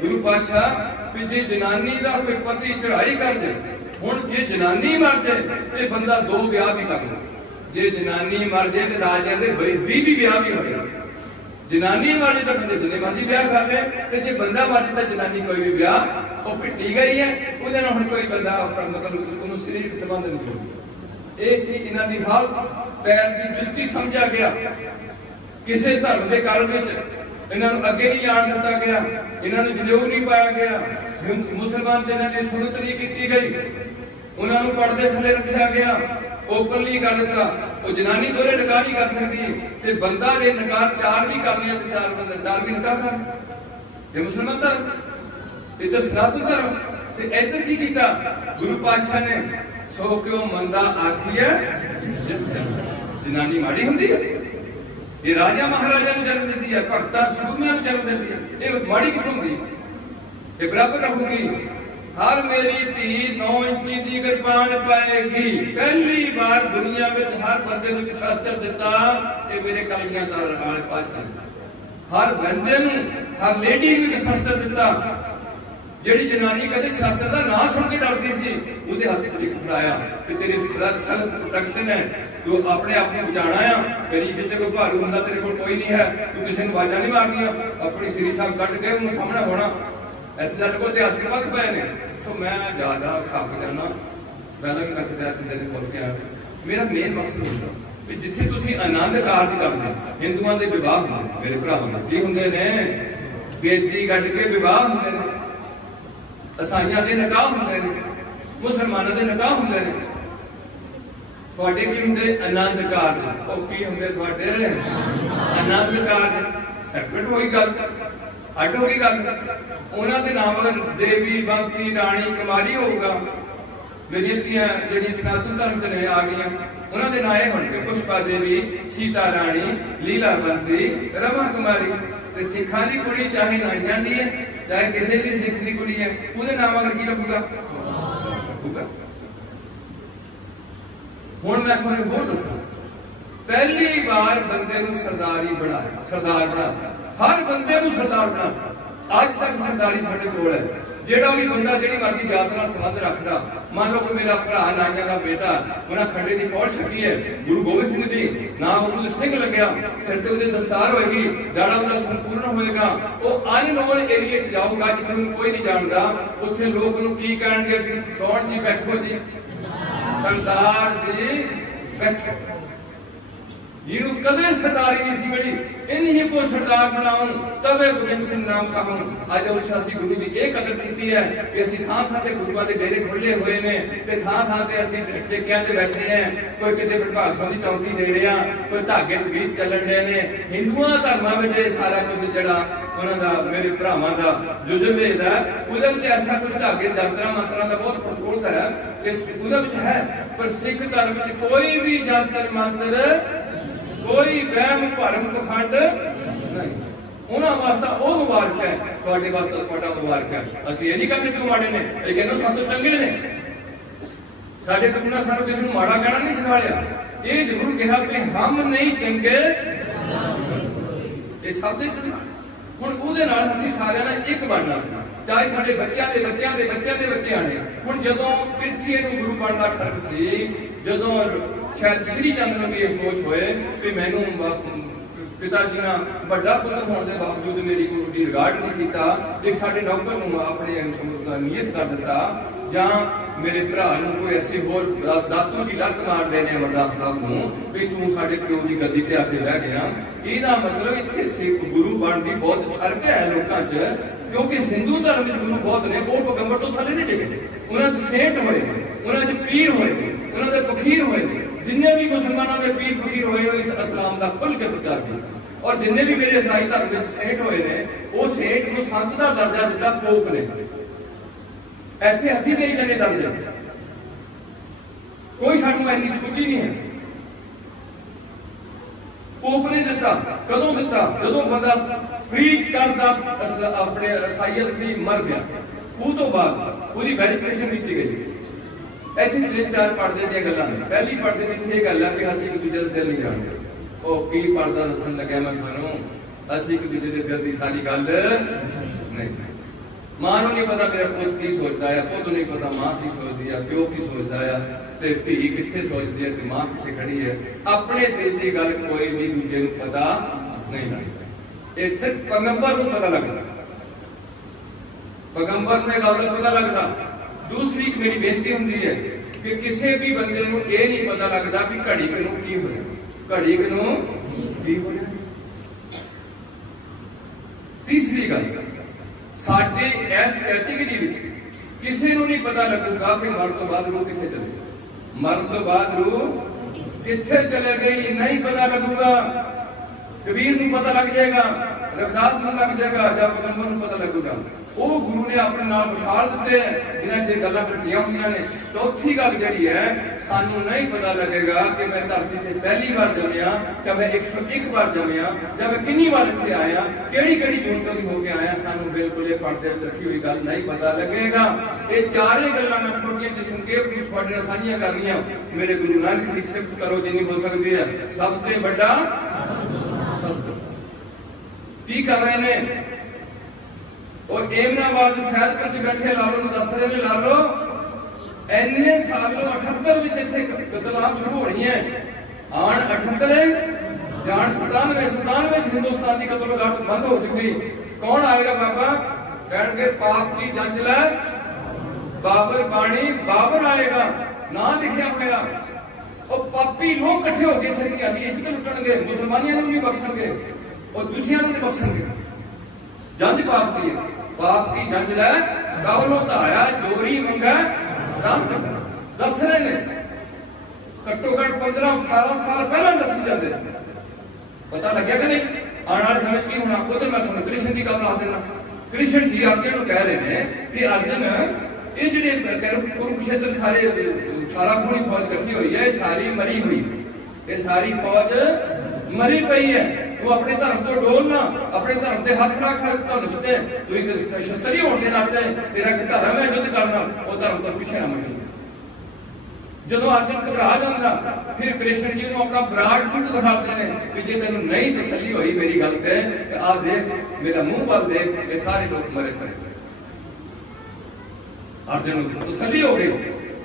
गुरु पातशाह कि जे जनानी का कोई पति चढ़ाई कर दे, हुण जे जनानी मर जाए तो बंदा दो ब्याह भी कर ले। जे जनानी मर जाए तो राजा के 20 ब्याह भी हो जाए। जनानी मर जाए तो बंदे जिन्ने मर्जी ब्याह कर ले, तो जे बंदा मर जाए तो जनानी कोई भी ब्याह वो पिटी गई है, उहदे नाल हुण कोई बंदा मतलब उन्होंने शरीरक संबंध नहीं होगा। ये सी इन्हां दी हालत पैर की जुल्ती समझा गया। किसी धर्म के कारण इन्होंने अगे नहीं आन दिता गया, इन्होंने जनेऊ नहीं पाया गया। मुसलमान से इन्होंने सुनत नहीं की गई, उन्होंने पर्दे थले रखा गया, ओपनली कर दिता। वो जनानी दोहरे निकाह नहीं कर सकती, ते बंदा जे निकाह 4 भी करनी है तो 4 बंदा 4 भी निकाह कर। ये मुसलमान धर्म, इधर सनातन धर्म। इधर की किया गुरु पातशाह ने, सो क्यों मंदा आखिए जनानी माड़ी होंगी है। ये राजा महाराजा ने जन्म देती है, भगता सूरमिया ने जन्म देती है, ये माड़ी कितों होगी? ये बराबर रहूगी। हर मेरी धी 9 इंची की कृपान पाएगी। पहली बार दुनिया में हर बंदे को शास्त्र दिता, ये मेरे कलगियां वाले पातशाह। हर बंदे हर लेडी को शास्त्र दिता। ਜਿਹੜੀ जनानी कदे शास्त्र का नाम सुन के डरती सी, ਉਹਦੇ ਹੱਥ 'ਚ ਲਿਖ ਫੜਾਇਆ ਕਿ ਤੇਰੀ ਸੈਲਫ ਪ੍ਰੋਟੈਕਸ਼ਨ है, तू अपने आप को बचाना है। तेरी जिते कोई भारू होंदा तेरे को कोई नहीं है, तू किसी को आवाज़ां नहीं मारनियां, अपनी श्री साहब कट के उन्हें सामना होना। इस गल को इतिहासिक वक्त पे ने। सो मैं ज़्यादा खप जाना पहला भी करके बोल के मेरा मेन मकसद होता भी जिथे तुसीं आनंद कारज करदे हिंदुओं के विवाह होंदे, मेरे भरावां की होंदे ने, बेदी कट के विवाह होंदे ने, ईसाइयां के निकाह होंदे ने, मुसलमानों के निकाह होंदे ने। तुहाडे की होंदे आनंद कारज, और की होंदे तुहाडे आनंद कारज। सैपरेट होई गल, अड हो गई गल। उन्हां दे नाम देवी बंती राणी कुमारी होगा। मेरी धीआं जिहड़ियां सनातन धर्म च आ गईयां उन्हां दे नाम होणगे पुष्पा देवी, सीता राणी, लीला बंती, रमा कुमारी। ते सिखां दी कुड़ी चाहे नाइयां दी है चाहे किसी भी सिख की कुड़ी है, ਉਹਦੇ नाम अगर की लगूगा हुण मैं तुहानूं होर दस्सां। पहली बार बंदे नूं सरदारी बनाया, सरदार बना, हर बंदे नूं सरदार बना। अज तक सरदारी साडे कोल है। ਜਿਹੜਾ भी बंदा जिहड़ी मर्जी जात नाल संबंध रखदा, मान लो कोई मेरा भरा नाइयां दा बेटा उन्हां खंडे की पहुंच छकी है, गुरु गोबिंद सिंह जी नाम उन्होंने सिंह लग्या, सिर ते उहदे दस्तार होएगी, दाड़ा उहदा संपूर्ण होएगा। वो अननोन एरिया च जाऊगा जिथे कोई नहीं जानता, उत्थे लोग उहनूं की कहणगे कि कौन जी बैठो जी, सरदार जी बैठो। जिन्हों कदे सरदारी नहीं सी मिली, इन्हीं को सरदार बनाओ तबे गोबिंद सिंह नाम कहूं। अज उस असीं गुरु की यह कदर की है कि असीं थां थां ते गुरुआं दे डेरे खुले हुए ने, ते थां थां ते असीं ठेकिआं ते बैठे हैं। कोई किते विभाग सभा दी चौकी दे रहे हैं, कोई धागे ते गीत चलन रहे ने। हिंदुआं धर्मां विच इह सारा कुछ जिहड़ा उन्हां दा मेरे भरावां दा जुज़म है, उहदे विच ऐसा कुछ धागे जंतरां मंत्रां दा बहुत प्रकोप है कि उहदे विच है। पर सिख धर्म विच कोई भी जंतर मंत्र, कोई वहम भरम पखंड नहीं। उन्होंने वास्ता वो मुबारक है, तुहाडे वास्ते तुहाडा मुबारक है। असीं ये नहीं कहते कि माड़े ने, ये कहते सब तो चंगे ने। साडे गुरु ने सानूं किसी नूं माड़ा कहना नहीं सिखाया। ਇਹ ਜ਼ਰੂਰ ਕਿਹਾ ਕਿ ਹਮ ਨਹੀਂ ਚੰਗੇ ਇਹ ਸਭ ਦੇ ਚੱਲਣਾ। ਹੁਣ ਉਹਦੇ ਨਾਲ ਅਸੀਂ ਸਾਰਿਆਂ ਨੇ ਇੱਕ ਬਣਨਾ ਸੀ, ਚਾਹੇ ਸਾਡੇ ਬੱਚਿਆਂ ਦੇ ਬੱਚਿਆਂ ਦੇ ਬੱਚਿਆਂ ਦੇ ਬੱਚੇ ਆਣੇ। ਹੁਣ ਜਦੋਂ ਪਿਰਥੀਏ ਨੂੰ ਗੁਰੂ ਬਣਨ ਦਾ ਠਰਕ ਸੀ, ਜਦੋਂ ਸ਼ਾਇਦ ਸ੍ਰੀ ਚੰਦ ਨੂੰ ਵੀ ਇਹ ਸੋਚ ਹੋਏ ਕਿ ਮੈਨੂੰ ਪਿਤਾ ਜੀ ਨਾਲ ਵੱਡਾ ਪੁੱਤਰ ਹੋਣ ਦੇ ਬਾਵਜੂਦ ਮੇਰੀ ਕੋਈ ਰਿਗਾਰਡ ਨਹੀਂ ਕੀਤਾ, ਇੱਕ ਸਾਡੇ ਨੌਕਰ ਨੂੰ ਆਪਣੇ ਨਿਯਤ ਕਰ ਦਿੱਤਾ, ਜਾਂ ਮੇਰੇ ਭਰਾ ਨੂੰ ਕੋਈ ਅਸੀਂ ਹੋਰ ਦਾਤੂ ਦੀ ਲੱਤ ਮਾਰਦੇ ਨੇ ਅਮਰਦਾਸ ਸਾਹਿਬ ਨੂੰ ਵੀ ਤੂੰ ਸਾਡੇ ਪਿਓ ਦੀ ਗੱਦੀ ਤੇ ਆ ਕੇ ਬਹਿ ਗਿਆ। ਇਹਦਾ ਮਤਲਬ ਇੱਥੇ ਸਿੱਖ ਗੁਰੂ ਬਣਨ ਦੀ ਬਹੁਤ ਫਰਕ ਹੈ ਲੋਕਾਂ 'ਚ, ਕਿਉਂਕਿ ਹਿੰਦੂ ਧਰਮ ਵਿੱਚ ਗੁਰੂ ਬਹੁਤ ਨੇ, ਉਹ ਪੈਗੰਬਰ ਤੋਂ ਥੱਲੇ ਨਹੀਂ ਡਿੱਗੇ। ਉਹਨਾਂ 'ਚ ਸੇਠ ਹੋਏ, ਉਹਨਾਂ 'ਚ ਪੀਰ ਹੋਏ, ਉਹਨਾਂ ਦੇ ਫਕੀਰ ਹੋਏ, ਜਿੰਨੇ ਵੀ ਮੁਸਲਮਾਨਾਂ ਦੇ ਪੀਰ ਫਕੀਰ ਹੋਏ ਉਹ ਇਸ ਇਸਲਾਮ ਦਾ ਖੁੱਲ੍ਹ ਕੇ ਪ੍ਰਚਾਰ ਕੀਤਾ। ਔਰ ਜਿੰਨੇ ਵੀ ਮੇਰੇ ਈਸਾਈ ਧਰਮ ਵਿੱਚ ਸੇਠ ਹੋਏ ਨੇ, ਉਹ ਸੇਠ ਨੂੰ ਸੰਤ ਦਾ ਦਰਜਾ ਦਿੱਤਾ ਪੋਪ ਨੇ। ਇੱਥੇ ਅਸੀਂ ਦੇ ਜਨੇ ਦਰਜੇ, ਕੋਈ ਸਾਨੂੰ ਇੰਨੀ ਸੂਝੀ ਨਹੀਂ ਹੈ। ਪੋਪ ਨੇ ਦਿੱਤਾ। ਕਦੋਂ ਦਿੱਤਾ? ਜਦੋਂ ਬੰਦਾ ਪ੍ਰੀਚ ਕਰਦਾ ਆਪਣੇ ਈਸਾਈਅਤ ਦੀ ਮਰ ਗਿਆ, ਉਹ ਤੋਂ ਬਾਅਦ ਉਹਦੀ ਵੈਰੀਫਿਕੇਸ਼ਨ ਕੀਤੀ ਗਈ। ਇੱਥੇ 3-4 ਪੜਦੇ ਦੀਆਂ ਗੱਲਾਂ ਨੇ। ਪਹਿਲੀ ਪੜਦੇ ਵਿੱਚ ਇਹ ਗੱਲ ਹੈ ਕਿ ਅਸੀਂ ਇੱਕ ਦੂਜੇ ਦਾ ਦਿਲ ਨਹੀਂ ਜਾਣਦੇ। ਉਹ ਕੀ ਪੜਦਾ ਦੱਸਣ ਲੱਗਿਆ ਮੈਂ ਤੁਹਾਨੂੰ, ਅਸੀਂ ਇੱਕ ਦੂਜੇ ਦੇ ਦਿਲ ਦੀ ਸਾਰੀ ਗੱਲ ਨਹੀਂ। ਮਾਂ ਨੂੰ ਨਹੀਂ ਪਤਾ ਮੇਰਾ ਪੁੱਤ ਕੀ ਸੋਚਦਾ ਹੈ, ਪੁੱਤ ਨੂੰ ਨਹੀਂ ਪਤਾ ਮਾਂ ਕੀ ਸੋਚਦੀ ਹੈ, ਪਿਓ ਕੀ ਸੋਚਦਾ ਹੈ, ਤੇ ਧੀ ਕਿੱਥੇ ਸੋਚਦੀ ਹੈ ਤੇ ਮਾਂ ਕਿੱਥੇ ਖੜੀ ਹੈ। ਆਪਣੇ ਦਿਲ ਦੀ ਗੱਲ ਕੋਈ ਵੀ ਦੂਜੇ ਨੂੰ ਪਤਾ ਨਹੀਂ ਲੱਗਦਾ। ਇਹ ਸਿਰਫ ਪੈਗੰਬਰ ਨੂੰ ਪਤਾ ਲੱਗਦਾ, ਪੈਗੰਬਰ ਨੇ ਗੱਲ ਦਾ ਪਤਾ ਲੱਗਦਾ। ਦੂਸਰੀ ਇੱਕ ਮੇਰੀ ਬੇਨਤੀ ਹੁੰਦੀ ਹੈ ਕਿ ਕਿਸੇ ਵੀ ਬੰਦੇ ਨੂੰ ਇਹ ਨਹੀਂ ਪਤਾ ਲੱਗਦਾ ਵੀ ਘੜੀ ਨੂੰ ਕੀ ਹੋਇਆ, ਘੜੀ ਨੂੰ ਕੀ ਹੋਇਆ। ਤੀਸਰੀ ਗੱਲ, ਸਾਡੇ ਇਸ ਕੈਟੇਗਰੀ ਵਿੱਚ ਕਿਸੇ ਨੂੰ ਨਹੀਂ ਪਤਾ ਲੱਗੂਗਾ ਕਿ ਮਰਨ ਤੋਂ ਬਾਅਦ ਰੂਹ ਕਿੱਥੇ ਚਲੇ ਗਈ। ਮਰਨ ਤੋਂ ਬਾਅਦ ਰੂਹ ਕਿੱਥੇ ਚਲੇ ਗਈ ਨਹੀਂ ਪਤਾ ਲੱਗੂਗਾ। ਕਬੀਰ ਨੂੰ ਪਤਾ ਲੱਗ ਜਾਏਗਾ, ਰਵਿਦਾਸ ਨੂੰ ਲੱਗ ਜਾਏਗਾ, ਜਾਂ ਪੈਗੰਬਰ ਨੂੰ ਪਤਾ ਲੱਗੂਗਾ। ਉਹ ਗੁਰੂ ਨੇ ਆਪਣੇ ਨਾਲ ਵਿਸ਼ਾਲ ਦਿੱਤੇ ਜਿਨ੍ਹਾਂ 'ਚ ਗੱਲਾਂ ਇਕੱਠੀਆਂ ਹੁੰਦੀਆਂ ਨੇ। ਚੌਥੀ ਗੱਲ ਜਿਹੜੀ ਹੈ, ਸਾਨੂੰ ਨਹੀਂ ਪਤਾ ਲੱਗੇਗਾ ਕਿ ਮੈਂ ਧਰਤੀ ਤੇ ਪਹਿਲੀ ਵਾਰ ਜੰਮਿਆ, ਜਾਂ ਮੈਂ 101 ਵਾਰ ਜੰਮਿਆ, ਜਾਂ ਮੈਂ ਕਿੰਨੀ ਵਾਰ ਇੱਥੇ ਆਇਆ, ਕਿਹੜੀ ਜੂਨ ਤੋਂ ਹੋ ਕੇ ਆਇਆ। ਸਾਨੂੰ ਬਿਲਕੁਲ ਇਹ ਪਰਦੇ ਵਿੱਚ ਰੱਖੀ ਹੋਈ ਗੱਲ ਨਹੀਂ ਪਤਾ ਲੱਗੇਗਾ। ਇਹ ਚਾਰੇ ਗੱਲਾਂ ਮੈਂ ਛੋਟੀਆਂ ਜਿਹੀ ਸੰਖੇਪ ਵਿੱਚ ਤੁਹਾਡੇ ਨਾਲ ਸਾਂਝੀਆਂ ਕਰਨੀਆਂ। ਮੇਰੇ ਗੁਰੂ ਨਾਨਕ ਦੀ ਸਿਫਤ ਕਰੋ ਜਿੰਨੀ ਹੋ ਸਕਦੀ ਹੈ। ਸਭ ਤੋਂ ਵੱਡਾ ਕੀ ਕਰ ਰਹੇ ਨੇ ਉਹ ਏਮਨਾਬਾਦ ਸੈਦਪੁਰ 'ਚ ਬੈਠੇ ਲਾਲੋ ਨੂੰ ਦੱਸ ਰਹੇ ਨੇ, ਲਾਲੋ ਇੰਨੇ ਸਾਲੋਂ 78 ਵਿੱਚ ਇੱਥੇ ਕਤਲਾਂ ਸ਼ੁਰੂ ਹੋਣੀਆਂ, ਆਣ 78 ਜਾਣ 97 ਵਿੱਚ ਹਿੰਦੁਸਤਾਨ ਦੀ ਕਤਲਗਾਹ ਬੰਦ ਹੋ ਚੁੱਕੀ। ਕੌਣ ਆਏਗਾ ਬਾਬਾ? ਕਹਿਣਗੇ ਪਾਪ ਦੀ ਜੰਜ ਲੈ ਬਾਬਰ ਬਾਣੀ, ਬਾਬਰ ਆਏਗਾ, ਨਾਂ ਲਿਖਿਆ ਹੋਇਆ। ਉਹ ਪਾਪੀ ਲੋਕ ਇਕੱਠੇ ਹੋ ਕੇ ਇੱਥੇ ਆਦੀ ਇੱਜ਼ਤ ਲੁੱਟਣਗੇ, ਮੁਸਲਮਾਨੀਆਂ ਨੂੰ ਨਹੀਂ ਬਖਸ਼ਣਗੇ, ਉਹ ਦੂਜਿਆਂ ਨੂੰ ਨਹੀਂ ਬਖਸ਼ਣਗੇ। ਜੰਜ ਪਾਪ ਦੀ, ਪਾਪ ਦੀ ਜੰਜ ਲੈ ਗਾਵਲੋਂ ਧਾਇਆ, ਜੋਰੀ ਮੰਗਾ ਰਾਮ ਦੱਸ ਰਹੇ ਨੇ। ਘੱਟੋ ਘੱਟ 15-18 ਸਾਲ ਪਹਿਲਾਂ ਦੱਸੀ ਜਾਂਦੇ। ਪਤਾ ਲੱਗਿਆ ਕਿ ਨਹੀਂ? ਆਉਣ ਵਾਲੇ ਸਮੇਂ 'ਚ ਕੀ ਹੋਣਾ? ਉਧਰ ਮੈਂ ਤੁਹਾਨੂੰ ਕ੍ਰਿਸ਼ਨ ਦੀ ਗੱਲ ਦੱਸ ਦੇਣਾ। ਕ੍ਰਿਸ਼ਨ ਜੀ ਅਰਜਨ ਨੂੰ ਕਹਿ ਰਹੇ ਨੇ ਕਿ ਅਰਜਨ, ਇਹ ਜਿਹੜੇ ਕੁਰੂਕਸ਼ੇਤਰ ਸਾਰਾ ਪੂਰੀ ਫੌਜ ਇਕੱਠੀ ਹੋਈ ਹੈ, ਇਹ ਸਾਰੀ ਮਰੀ ਹੋਈ, ਇਹ ਸਾਰੀ ਫੌਜ ਮਰੀ ਪਈ ਹੈ। ਤੂੰ ਆਪਣੇ ਧਰਮ ਤੋਂ ਡੋਲਣਾ, ਆਪਣੇ ਧਰਮ ਤੇ ਹੱਥ ਰੱਖ। ਤੁਹਾਨੂੰ ਤੇ ਤੂੰ ਇੱਕ ਕਸ਼ਤਰੀ ਹੋਣ ਦੇ ਨਾਤੇ ਤੇਰਾ ਕਿ ਧਰਮ ਹੈ ਯੁੱਧ ਕਰਨਾ, ਉਹ ਧਰਮ ਤੋਂ ਪਿੱਛੇ ਨਾ ਮੁੜੀ। ਜਦੋਂ ਅਰਜਨ ਘਬਰਾ ਜਾਂਦਾ, ਫਿਰ ਕ੍ਰਿਸ਼ਨ ਜੀ ਨੂੰ ਆਪਣਾ ਬਰਾੜ ਕੁੱਟ ਦਿਖਾਉਂਦੇ ਨੇ ਕਿ ਜੇ ਤੈਨੂੰ ਨਹੀਂ ਤਸੱਲੀ ਹੋਈ ਮੇਰੀ ਗੱਲ ਤੇ ਆਹ ਦੇਖ, ਮੇਰਾ ਮੂੰਹ ਵੱਲ ਦੇਖ, ਇਹ ਸਾਰੇ ਲੋਕ ਮਰੇ ਪਏ। ਅਰਜਨ ਨੂੰ ਤਸੱਲੀ ਹੋ ਗਈ।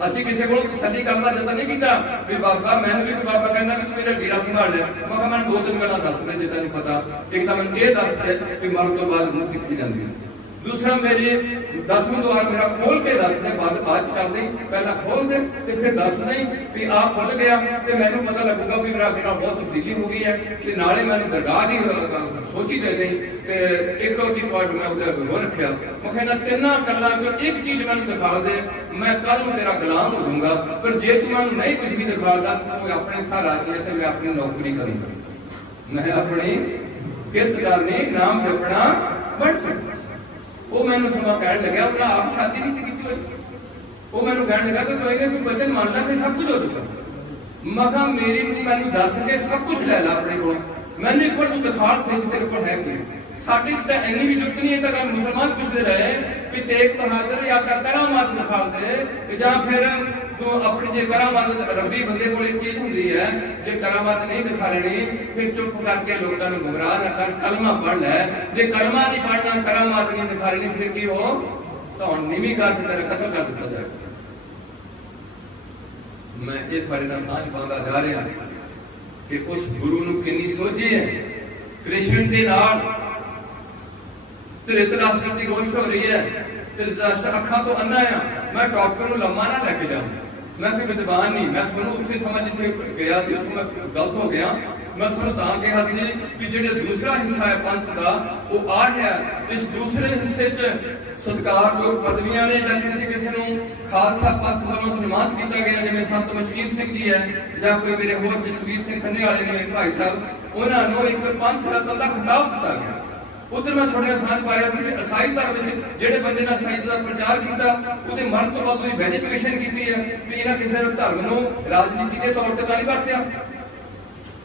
ਅਸੀਂ ਕਿਸੇ ਕੋਲ ਤਸੱਲੀ ਕਰਨਾ ਜਦੋਂ ਨਹੀਂ ਕੀਤਾ ਵੀ ਬਾਬਾ, ਮੈਨੂੰ ਵੀ ਬਾਬਾ ਕਹਿੰਦਾ ਕਿ ਤੂੰ ਮੇਰਾ ਵੀਰਾ ਸੰਭਾਲ ਲੈ। ਮੈਂ ਕਿਹਾ ਮੈਨੂੰ 2-3 ਗੱਲਾਂ ਦੱਸ ਦੇ ਜੇ ਤੈਨੂੰ ਪਤਾ। ਇੱਕ ਤਾਂ ਮੈਨੂੰ ਇਹ ਦੱਸ ਦੇ ਕਿ ਮਰਨ ਤੋਂ ਬਾਅਦ ਰੂਹ ਕਿੱਥੇ ਜਾਂਦੀ ਹੈ। ਦੂਸਰਾ ਮੇਰੇ 10ਵੇਂ ਦੁਆਰ ਮੇਰਾ ਖੋਲ ਕੇ ਦੱਸ ਦੇ, ਬਾਅਦ ਚ ਕਰ ਦੇ, ਪਹਿਲਾਂ ਖੋਲ ਦੇ ਤੇ ਫਿਰ ਦੱਸ ਨਹੀਂ ਵੀ ਆਹ ਖੁੱਲ ਗਿਆ ਤੇ ਮੈਨੂੰ ਪਤਾ ਲੱਗੂਗਾ ਵੀ ਮੇਰਾ ਬਹੁਤ ਤਬਦੀਲੀ ਹੋ ਗਈ ਹੈ। ਤੇ ਨਾਲੇ ਮੈਨੂੰ ਦਰਗਾਹ ਦੀ ਸੋਚੀ ਦੇ ਗਈ ਤੇ ਇੱਕ ਉਹਦੀ ਪਾਰਟ ਮੈਂ ਉਹਦੇ ਅੱਗੇ ਹੋ ਰੱਖਿਆ। ਮੈਂ ਕਹਿੰਦਾ ਤਿੰਨਾਂ ਗੱਲਾਂ ਚੋਂ ਇੱਕ ਚੀਜ਼ ਮੈਨੂੰ ਦਿਖਾ ਦੇ, ਮੈਂ ਕੱਲ ਨੂੰ ਤੇਰਾ ਗੁਲਾਮ ਹੋ ਜਾਊਂਗਾ। ਪਰ ਜੇ ਤੂੰ ਮੈਨੂੰ ਨਹੀਂ ਕੁਝ ਵੀ ਦਿਖਾਦਾ, ਤੂੰ ਆਪਣੇ ਘਰ ਆ ਗਿਆ ਤੇ ਮੈਂ ਆਪਣੀ ਨੌਕਰੀ ਕਰੂੰਗਾ, ਮੈਂ ਆਪਣੀ ਕਿਰਤ ਕਰਨੀ, ਨਾਮ ਜਪਣਾ ਬਣ ਸਕਦਾ। ਉਹ ਮੈਨੂੰ ਸਮਾਂ ਕਹਿਣ ਲੱਗਿਆ, ਉਹਨਾਂ ਆਪ ਸ਼ਾਦੀ ਨਹੀਂ ਸੀ ਕੀਤੀ ਹੋਈ। ਉਹ ਮੈਨੂੰ ਕਹਿਣ ਲੱਗਾ ਕਿ ਕੋਈ ਤੂੰ ਵਚਨ ਮੰਨ ਲੈ ਕਿ ਸਭ ਕੁਝ ਹੋ ਜਾਊਗਾ। ਮੈਂ ਕਿਹਾ ਮੈਨੂੰ ਦੱਸ ਕੇ ਸਭ ਕੁਝ ਲੈ ਲਾ ਆਪਣੇ ਕੋਲ, ਮੈਨੂੰ ਇੱਕ ਵਾਰ ਤੂੰ ਦਿਖਾ ਸਹੀ ਤੇਰੇ ਕੋਲ ਹੈ ਕੀ। साडी च तां इन्नी भी जुगत नहीं है। तो मुसलमान पुछते रहे कि तेग बहादुर या करामात दिखा दे या फिर तू अपनी जो करामात रब्बी बंदे को चीज होंगी है, जो करामात नहीं दिखा लेनी फिर चुप करके लोगों को गुमराह न कर, कलमा पढ़ लै। जो कलमा नहीं पढ़ना, करामात नहीं दिखा लेनी, फिर की हो तो नीवी कर कतल कर दिता जाए। मैं ये थोड़े नाल सांझ पांदा जा रहा कि उस गुरु नूं किन्नी सोझी है। कृष्ण के नाल धृतराष्ट्र की रोष हो रही है, धृतराष्ट्र अखा तो अन्ना है। मैं डॉक्टर को लम्मा ना लैके जाऊं, मैं कोई विद्वान नहीं, मैं थोड़ा उत्थे समझ जिथे गया सी उत्थों मैं गलत हो गया। मैं थोड़ा तां कहा सी कि जो दूसरा हिस्सा है पंथ का वो आ है, इस दूसरे हिस्से च सत्कार जो पदवियां ने या किसी किसी नूं खालसा पंथ वालों सन्मानित किया गया, जिवें संत मशकीर सिंह जी है या कोई मेरे होर जसवीर सिंह खन्ने वाले ने भाई साहब, उन्होंने एक पंथ रत्न का खिताब दिता गया। उधर मैं थोड़े साथ पाया कि ईसाई धर्म में जेडे बंदे ने ईसाई का प्रचार किया उसके मरण तो बाद उसकी वेरिफिकेशन की है कि इन्हें किसी धर्म को राजनीति के तौर पर नहीं वरत्या,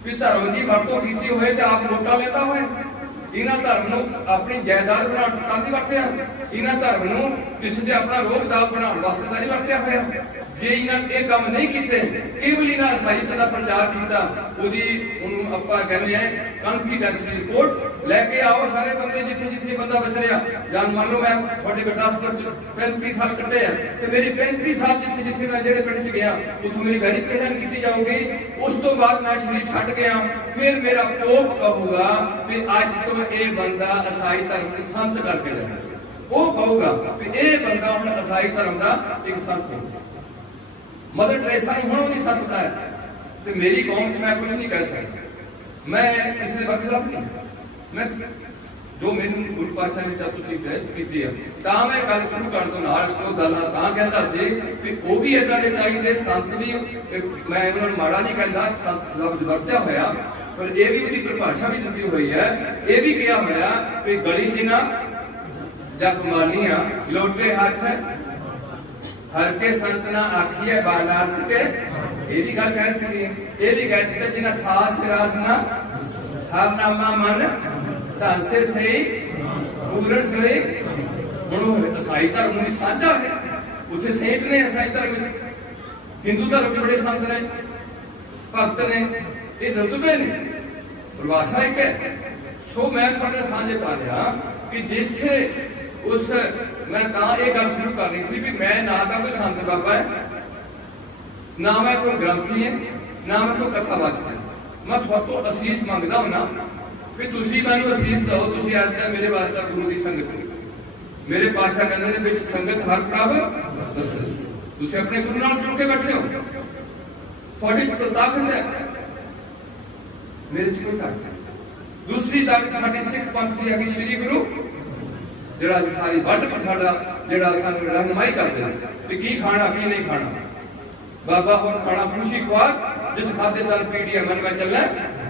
कि धर्म की वरतों की हुए तो आप वोटा लेता हुए, इन्होंने धर्म को अपनी जायदाद बना नहीं वरत्या, इन्होंने धर्म को किसी से अपना रोग दाव बनाने वास्ते नहीं वरत्या हुआ। जे इन्होंने ये काम नहीं किए, केवल इन्होंने ईसाईयत का प्रचार किया, कहते हैं कॉन्फिडेंस रिपोर्ट लैके आओ सारे बंदे जिथे जिथे बंदा बच रहा। जान मान लो मैं थोड़े गुरदासपुर 35 साल कटे हैं, तो मेरी 35 साल जिथे जिथे मैं जेडे पिंड च गया उतो मेरी वेरिफिकेशन की जाऊगी। उस तो बाद मैं शरीर छड्ड गया, फिर मेरा पोप कहूगा कि अज तो यह बंदा ईसाई धर्म के संत करके जाए, वो कहूगा कि यह बंदा हम ईसाई धर्म का एक संत हो। मदर टेरेसा ही हूं नहीं संत है, तो मेरी कौम च मैं कुछ नहीं कह सकता, मैं किसी के खिलाफ नहीं। मैं जो मैंने गुरु पातशाह ने की है मैं गल शुरू करने तो नाल जो गल कहता सी कि वो भी इदा के चाहिए, संत भी मैं उन्होंने माड़ा नहीं कहता, संत लफ्ज वरत्या होया, पर यह भी उसकी परिभाषा भी दी हुई है। यह भी कहा होया कि गली जिना जग मानिया लोटे हाथ हर के संत ना आखिए बालास के, ये भी गल कह दी है। ये भी कह दिया जिन्हें सास विरास ना हर नामा मन धन से सही पूर्ण सही। हम ईसाई धर्म में साझा है, उसे सेंट ने ईसाई धर्म में, हिंदू धर्म में बड़े संत ने भक्त ने, ये रुतबे ने, परिभाषा एक है। सो मैं थोड़े साझे पा लिया कि जिथे उस मैं ये गल शुरू करनी सी भी मैं ना तो कोई संत बाबा है, ना मैं कोई ग्रंथी है, ना मैं कोई कथावाचक है। मैं थोड़ा असीस मंगता हूं ना कि तुसी मैनू असीस दो, तुसी इस टाइम मेरे वास्ते गुरु की संगत मेरे पातशाह कहते हैं संगत हर प्रभ तुसी अपने गुरु नाल जुड़ के बैठे हो, थोड़ी ताकत है, मेरे च कोई ताकत है। दूसरी ताकत साडी सिख पंथ की है श्री गुरु जिहड़ा सारी वड्ड साडा जिहड़ा सानू रहनुमाई करदे ने कि खाना की नहीं खाना। बाबा और खाना खुशी खुआ जित खाते तन पीढ़िया मन में चलना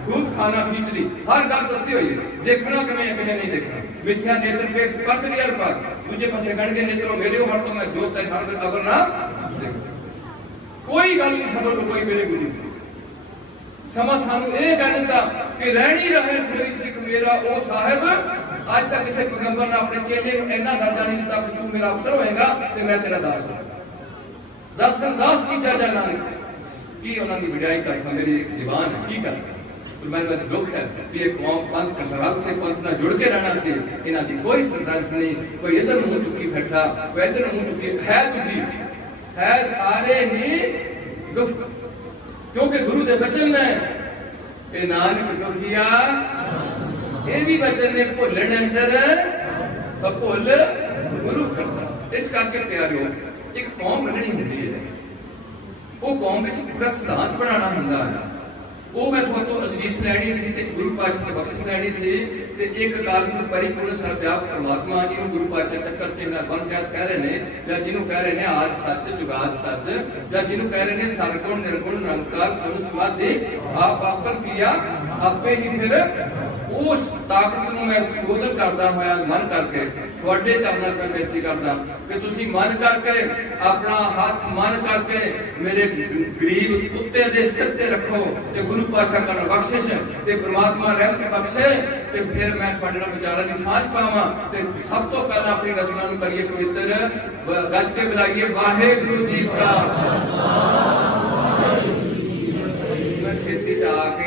खूब खाना खींचली हर गल दसी हुई, देखना कि नहीं देखना, मिथ्या नेत्र पे कट लिया पर मुझे पसे गण के नेत्रों मेरे हर तो मैं जोत अगर ना कोई गल नहीं समझ कोई मेरे गुरु समझ सानू ये कह दिता कि रहनी रहे सोई सिख मेरा ओ साहिब। आज तक किसी पैगंबर ने अपने चेले इन्ना दर्जा नहीं दिता कि तू मेरा अफसर होएगा तो मैं तेरा दास होगा। दास की जाना की उन्होंने विड़ाई कर मेरी दीवान है की कर सकता। मैं दुख है कि एक कौम पंथ कंट्रोल से पंथ ना जुड़ के रहना से इन्हों की कोई सरदर्द नहीं, कोई इधर मुंह चुकी बैठा कोई इधर मुंह चुकी है, दुखी है सारे ही दुख, क्योंकि गुरु के वचन ने नानक दुखिया ये भी वचन ने भुलन अंदर भुल गुरु करता। इस करके प्यारे एक कौम बननी होती है, वो कौम में पूरा सिद्धांत बनाना होंगे है, वो मैं थोड़ा असीस लैनी सी ते गुरु पातशाह की बख्शिश लैनी सी ते एक गल परिपूर्ण सर्वव्यापक परमात्मा जी गुरु पातशाह चक्कर से बन कह रहे हैं या जिन्हों कह रहे हैं आज सच जुगाद सच या जिन्हों कह रहे हैं सरगुण निर्गुण निरंकार सुन समाधि आप आपन किया आपे ही फिर उस ताकत ਨੂੰ मैं संबोधन करता होया मन करके ਤੁਹਾਡੇ ਚਰਨਾਂ 'ਚ ਬੇਨਤੀ ਕਰਦਾ कि तुसीं मन करके अपना हाथ मन करके मेरे गरीब कुत्ते दे सिर ते रखो ते गुरु पातशाह करन बख्शिश ते परमात्मा रहमत बख्शे ते फिर मैं ਤੁਹਾਡੇ ਨਾਲ ਵਿਚਾਰਾਂ ਦੀ ਸਾਂਝ ਪਾਵਾਂ ਤੇ ਸਭ ਤੋਂ ਪਹਿਲਾਂ ਆਪਣੀ ਰਸਨਾ ਨੂੰ ਕਰੀਏ ਪਵਿੱਤਰ ਗੱਜ ਕੇ ਬੁਲਾਈਏ ਵਾਹਿਗੁਰੂ ਜੀ ਕਾ मैं खेती च आके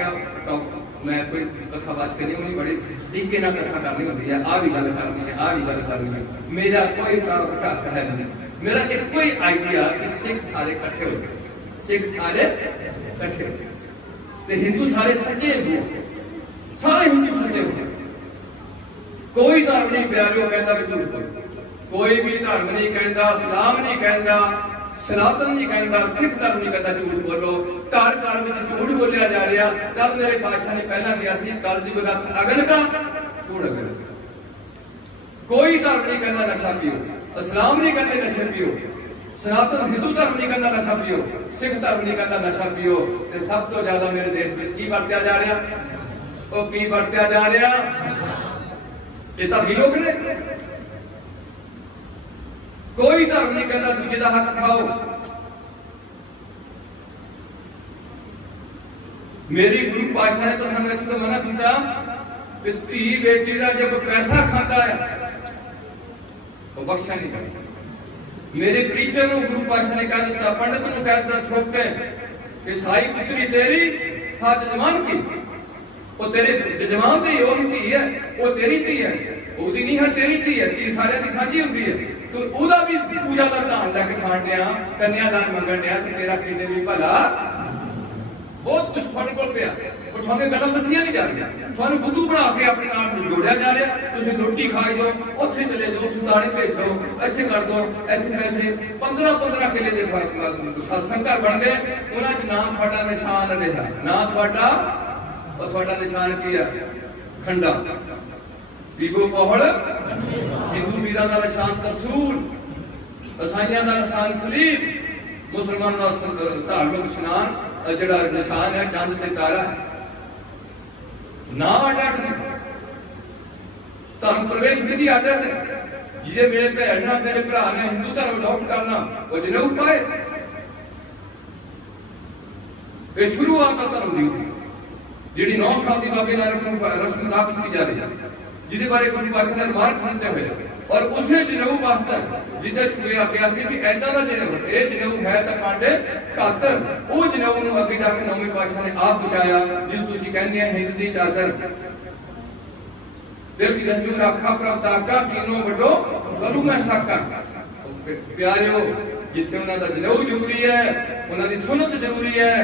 मैं कोई कथा बात करनी होनी बड़े तरीके नाल कथा करनी होती है आ भी गल करनी है आ भी गल करनी है मेरा कोई घट है नहीं मेरा एक कोई आइडिया कि सिख सारे इकट्ठे हो गए सिख सारे इकट्ठे हो गए ते हिंदू सारे सच्चे हिंदू सारे हिंदू सच्चे हो गए कोई धर्म नहीं प्यारे कहता कि झूठ बोलो कोई भी धर्म नहीं कहता इस्लाम नहीं कहता सनातन नहीं कहता सिख धर्म नहीं कहता झूठ बोलो घर घर में झूठ बोलिया जा रहा कल मेरे बादशाह ने पहला किया कल की बरत अगन का झूठ अगन कोई धर्म नहीं कहता नशा पियो इस्लाम नहीं कहते नशे पियो सनातन हिंदू धर्म नहीं कहता नशा पियो सिख धर्म नहीं कहता नशा पियो ते सब तो ज्यादा मेरे देश में की बरत्या जा रहा वो की बरत्या जा रहा ये तो लोग ने कोई धर्म नहीं कहता दूजे का हक खाओ मेरी गुरु पातशाह ने तो सानू इत्थे मना किया कि धी बेटी का जब पैसा खाता है तो बख्शा नहीं करता मेरे प्रीचर को गुरु पातशाह ने कह दिता पंडित को कह दिता छोड़ के कि साई पुत्री तेरी साथ जजमान की वो तेरे जजमान की ओही धी है वो तेरी धी है ओदी नहीं है तेरी धी है धी सारे की साझी होती है तो ਉਹਦਾ भी पूजा का ध्यान लैके खाण दिया कन्यादान मंगण दिया कि तेरा किते भी भला बहुत कुछ ਤੁਹਾਡੇ ਕੋਲ ਪਿਆ ਪਰ ਤੁਹਾਨੂੰ ਗੱਲਾਂ ਦੱਸੀਆਂ ਨਹੀਂ ਜਾ ਰਹੀਆਂ ਤੁਹਾਨੂੰ ਬੁੱਧੂ ਬਣਾ ਕੇ ਆਪਣੇ ਨਾਲ ਜੋੜਿਆ ਜਾ ਰਿਹਾ ਤੁਸੀਂ ਰੋਟੀ ਖਾਈ ਜਾਓ ਉੱਥੇ ਚਲੇ ਜਾਓ ਸੁਦਾਣੇ ਭੇਜ ਦਿਓ ਇੱਥੇ ਕਰ ਦਿਓ ਇੱਥੇ ਪੈਸੇ 15 ਕਿਲੇ ਦੇ ਸਤਸੰਗ ਘਰ ਬਣ ਗਏ ਉਹਨਾਂ 'ਚ ਨਾਮ ਤੁਹਾਡਾ ਨਿਸ਼ਾਨ ਰਿਹਾ ਨਾ ਤੁਹਾਡਾ ਉਹ ਤੁਹਾਡਾ ਨਿਸ਼ਾਨ ਕੀ ਆ ਖੰਡਾ बीबो पौहड़ हिंदू वीर का निशान तरसूल ईसाइयों का निशान सलीब मुसलमानों का धार्मिक स्नान जो निशान है चंद ते तारा ना अड्ड धर्म प्रवेश विधि अड्ड जिसे मेरे भैन मेरे भरा ने हिंदू धर्म अडॉप्ट करना वो जनेऊ पाए ये शुरुआत का धर्म दी जी 9 साल की बाबे रस्म अदा की जा रही है जिहदे बारे गुरु पातशाह ने मार्ग सुनते हुए और उसे जनेऊ वास्ता जिहदे च होया पिया सी कि ऐदा दा जनेऊ ये जनेऊ है तां कांडे कातर वो जनेऊ नूं अगे जाके 9वें पातशाह ने आप बचाया जिहनूं तुसीं कहंदे आ हिंद दी चादर देसी रंजू राखा प्रभताका तीनों वड्डो करू मैं साका प्यारिओ जिथे उन्हां दा जनेऊ जरूरी है उन्हां दी सुन्नत जरूरी है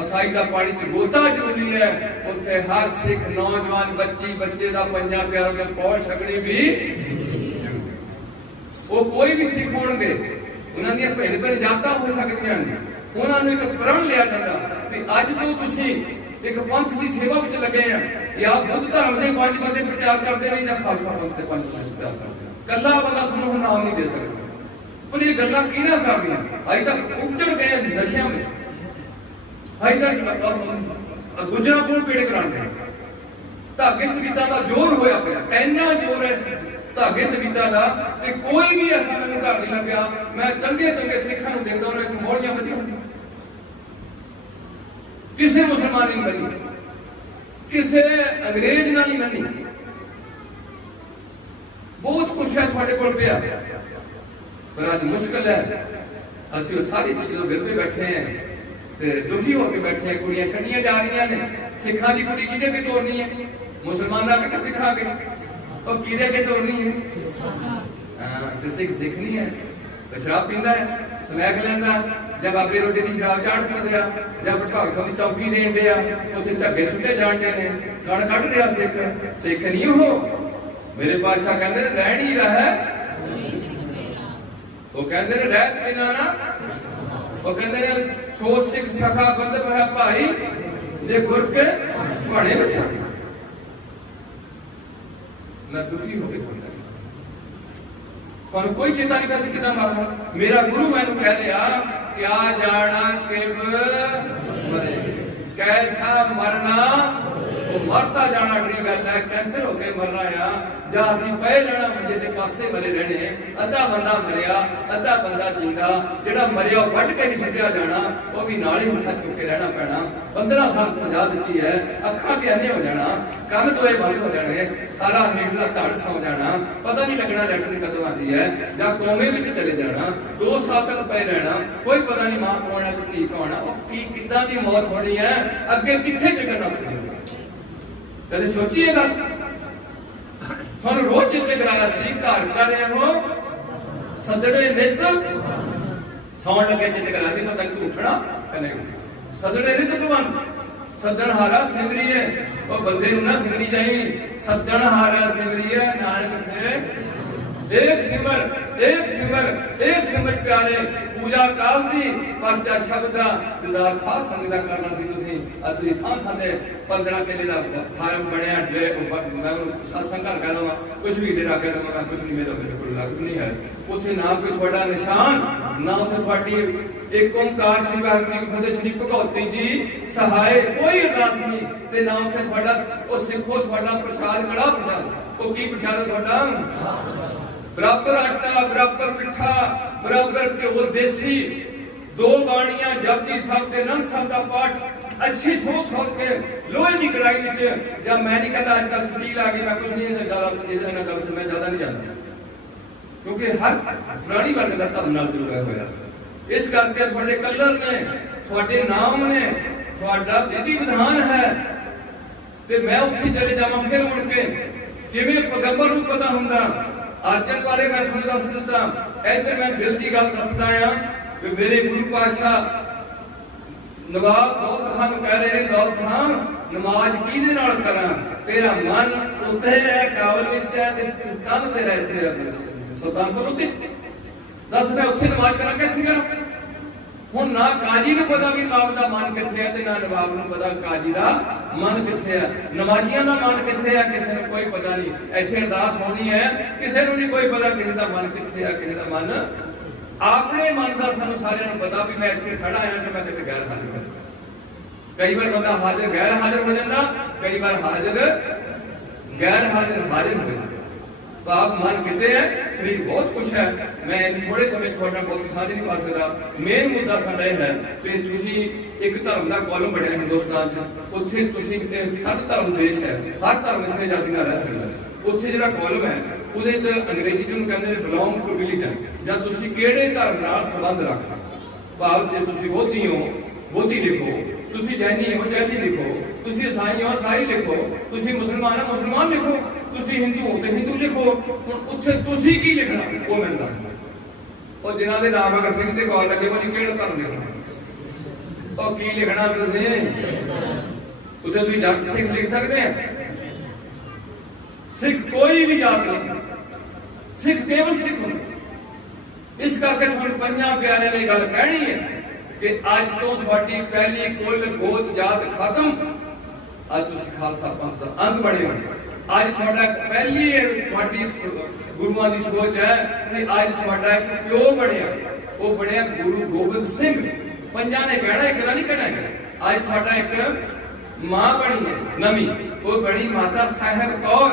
असाई का पानी च गोता जरूरी है उत्थे हर सिख नौजवान बच्ची बच्चे का पंजा प्यारों में पौड़ छकनी भी वो कोई भी सिख होणगे उन्होंने भिन्न भिन्न जातां हो सकदियां ने उन्होंने एक प्रण लिया जाता कि अज तो तुसीं एक पंथ की सेवा में लगे हैं या बुद्ध धर्म के 5 बंदे प्रचार करते हैं या खालसा पंथ के 5 बंदे प्रचार करते हैं कला बंदा तुहानूं नाम नहीं दे सकता पर ये गल्लां किहनां करनियां अज तक उजड़ गए नशियां में गुजरा को पेड़ कराने धागे तवीता का जोर होया पिया इन्ना जोर है धागे तवीता का कि कोई भी ऐसा मैंने घर नहीं लग्या मैं चंगे चंगे सिखां नूं देखदा उन्हें मोहलियां वधियां किसी मुसलमान नहीं बनी किसी अंग्रेज ना नहीं बनी बहुत कुछ है तुहाडे कोल पिया पर अज मुश्किल है असीं सारी चीज़ों विरधे बैठे हैं दुखी होकर बैठे कुड़ियां छड़ियां जा रही ने सिखा की कुड़ी किदे के तोड़नी है मुसलमाना के सिखा के और किदे के तोड़नी है सिख नहीं है तो शराब पींदा है स्मैक लैंदा जब आपे रोटी की शराब चाड़ दिंदे जब भटकाग साहब की चौकी देन दे उत्थे धग्गे सुटे जाते हैं कण कढ़ रहा सिख नहीं हो मेरे पातशाह कहते रह नहीं रहा वो कहते रह बिना ना वो कहते सो सिख सखा बंधप है भाई दे गुर के भाणे बचा मैं दुखी हो गया पर कोई चेता नहीं कर कितना मारना मेरा गुरु मैंने कह दिया क्या जाना किब मरे कैसा मरना वो मरता जाना बड़ी गल है, कैंसर होके मरना आ जां असीं पए रहना मंजे दे पासे मरे रहने। अद्धा बंदा मरिया अद्धा बंदा जींदा, जिहड़ा मरिया वट के नहीं छड्डिया जाना, वो भी नाल ही हिस्सा चुक के रहना पैना। 15 साल सजा दी है, अखां ते अन्ने हो जाना, कंन दोए बंद हो जाने, सारा हेठला धड़ सौ जाना, पता नहीं लगना लैटरिन कदों आती है, जां कोमे विच चले जाना, 2 साल तक पे रहना, कोई पता नहीं मां कौन है धी कौन है, की किदां दी मौत होनी है, अगे कित्थे टिकना पवेगा। कदे सोचिए गल थानू रोज चिंते कराया सी, घर कर रहे हो सदड़े नित सौण लगे चिंते कराया सी, पता नहीं उठना कने सदड़े नित भगवान सदन हारा सिमरिए, वो बंदे नूं ना सिमरी जाई, सदन हारा सिमरिए नानक से एक सिमर एक सिमर एक सिमर प्यारे। पूजा काल दी परचा शब्द दा दिदार साध संग दा करना सी तुसीं। अतरी थां थां दे 15 किले दा फार्म बनया, मैं सत्संग घर कह लवां, कुछ भी डेरा कह लवां, कुछ नहीं मेरा बिल्कुल लागू नहीं है। उत्थे ना कोई थोड़ा निशान, ना उत्थे थोड़ी एक ओंकार श्री वाहिगुरू जी फतेह श्री भगवती जी सहाय, कोई अरदास नहीं, ते ना उत्थे थोड़ा ओ सिखो थोड़ा प्रसाद कड़ा प्रसाद, ओ की प्रसाद थोड़ा बराबर आटा बराबर मिठा बराबर घ्यो देसी, 2 बाणियां जपजी साहब ते आनंद साहब दा पाठ अच्छी सोच सोच के लोहे की कढ़ाई विच, या मैं नहीं कहता अजकल स्टील आ गई, मैं कुछ नहीं ज्यादा इन्हां गल मैं ज्यादा नहीं जानता, क्योंकि हर पुरानी गल दा धर्म नाल जुड़िया होया। इस करके थोड़े कलर ने, थोड़े नाम ने, थोड़ा विधि विधान है, ते मैं उत्थे चले जावां फिर मुड़ के किवें पैगंबर नूं पता हुंदा। अर्जन वाले मैं तुहानूं दस दित्ता, इधर मैं दिल की गल दसदा आ कि मेरे गुरु पातशाह नवाब दौलत खान कह रहे हैं, दौलत खान नमाज किहदे नाल करां, तेरा मन उत्थे है काबल विच है ते तन ते रहते सुल्तानपुर उत्ते, दस मैं उत्थे नमाज करां कित्थे करां। हुण ना काजी नूं पता भी नवाब दा मन कित्थे है, ते ना नवाब नूं पता काजी दा मन कित्थे है, नमाजियां दा मन कित्थे है, किसी नूं कोई पता नहीं। इत्थे अरदास होनी है, किसी नूं नहीं कोई पता किसी दा मन कित्थे है, किसी दा मन अपने मन का सानूं सारिआं नूं पता भी मैं इत्थे खड़ा आं ते मैं किते गैर हाजिर हां। कई बार बंदा हाजिर गैर हाजिर हो जाता, कई बार हाजिर गैर हाजिर हाजिर हो जाता। साहब मन किते है, शरीर बहुत कुछ है, मैं थोड़े समय थोड़ा बहुत साझ नहीं पा सकता। मेन मुद्दा साडा यह है कि तुसीं एक धर्म का कॉलम बनया हिंदुस्तान च, उत्थे तुसीं हर धर्म देश है, हर धर्म इत्थे आजादी नाल रह सकदा है। उत्थे जिहड़ा कॉलम है ਉਹਦੇ ਚ अंग्रेजी ਨੂੰ ਕਹਿੰਦੇ ਬਿਲੋਂਗ ਟੂ ਰਿਲੀਜਨ, ਜਾਂ ਤੁਸੀਂ ਕਿਹੜੇ ਧਰਮ ਨਾਲ ਸੰਬੰਧ ਰੱਖਦੇ, ਭਾਵ ਜੇ ਤੁਸੀਂ ਬੋਧੀ ਹੋ ਬੋਧੀ ਲਿਖੋ, ਤੁਸੀਂ ਜੈਨੀ ਹੋ ਜੈਨੀ ਲਿਖੋ, ਤੁਸੀਂ ਈਸਾਈ ਹੋ ਈਸਾਈ ਲਿਖੋ, ਤੁਸੀਂ ਮੁਸਲਮਾਨ ਹੋ ਮੁਸਲਮਾਨ ਲਿਖੋ, ਤੁਸੀਂ ਹਿੰਦੂ ਹੋ ਤੇ ਹਿੰਦੂ ਲਿਖੋ। ਹੁਣ ਉੱਥੇ ਤੁਸੀਂ ਕੀ ਲਿਖਣਾ ਉਹ ਮੈਨੂੰ ਦੱਸੋ। ਉਹ ਜਿਨ੍ਹਾਂ ਦੇ ਨਾਮ ਅਗਰ ਸਿੰਘ ਤੇ ਗੌਰ ਲੱਗੇ ਭਾਜੀ ਕਿਹੜਾ ਧਰਮ ਲਿਖਣਾ, ਉਹ ਕੀ ਲਿਖਣਾ ਤੁਸੀਂ ਉੱਥੇ ਤੁਸੀਂ ਜੱਟ ਸਿੱਖ ਲਿਖ ਸਕਦੇ ਆ, सिख कोई भी जात नहीं, सिख केवल सिख होंगे। इस करके तुहानूं पंजां प्यारिआं ने गल कहनी है कि अज तो तुहाडी पहली कुल गोत जात खत्म, अज तुसीं खालसा पंथ दा अंग बने हो। अज तुहाडा पहली तुहाडी गुरुआं दी सोच है कि अज तुहाडा एक प्यो बनिया, वो बनिया गुरु गोबिंद सिंह। पंजां ने कहना इकला नहीं कहना, अज तुहाडा एक मां बनी है नवीं, वो बनी माता साहिब कौर।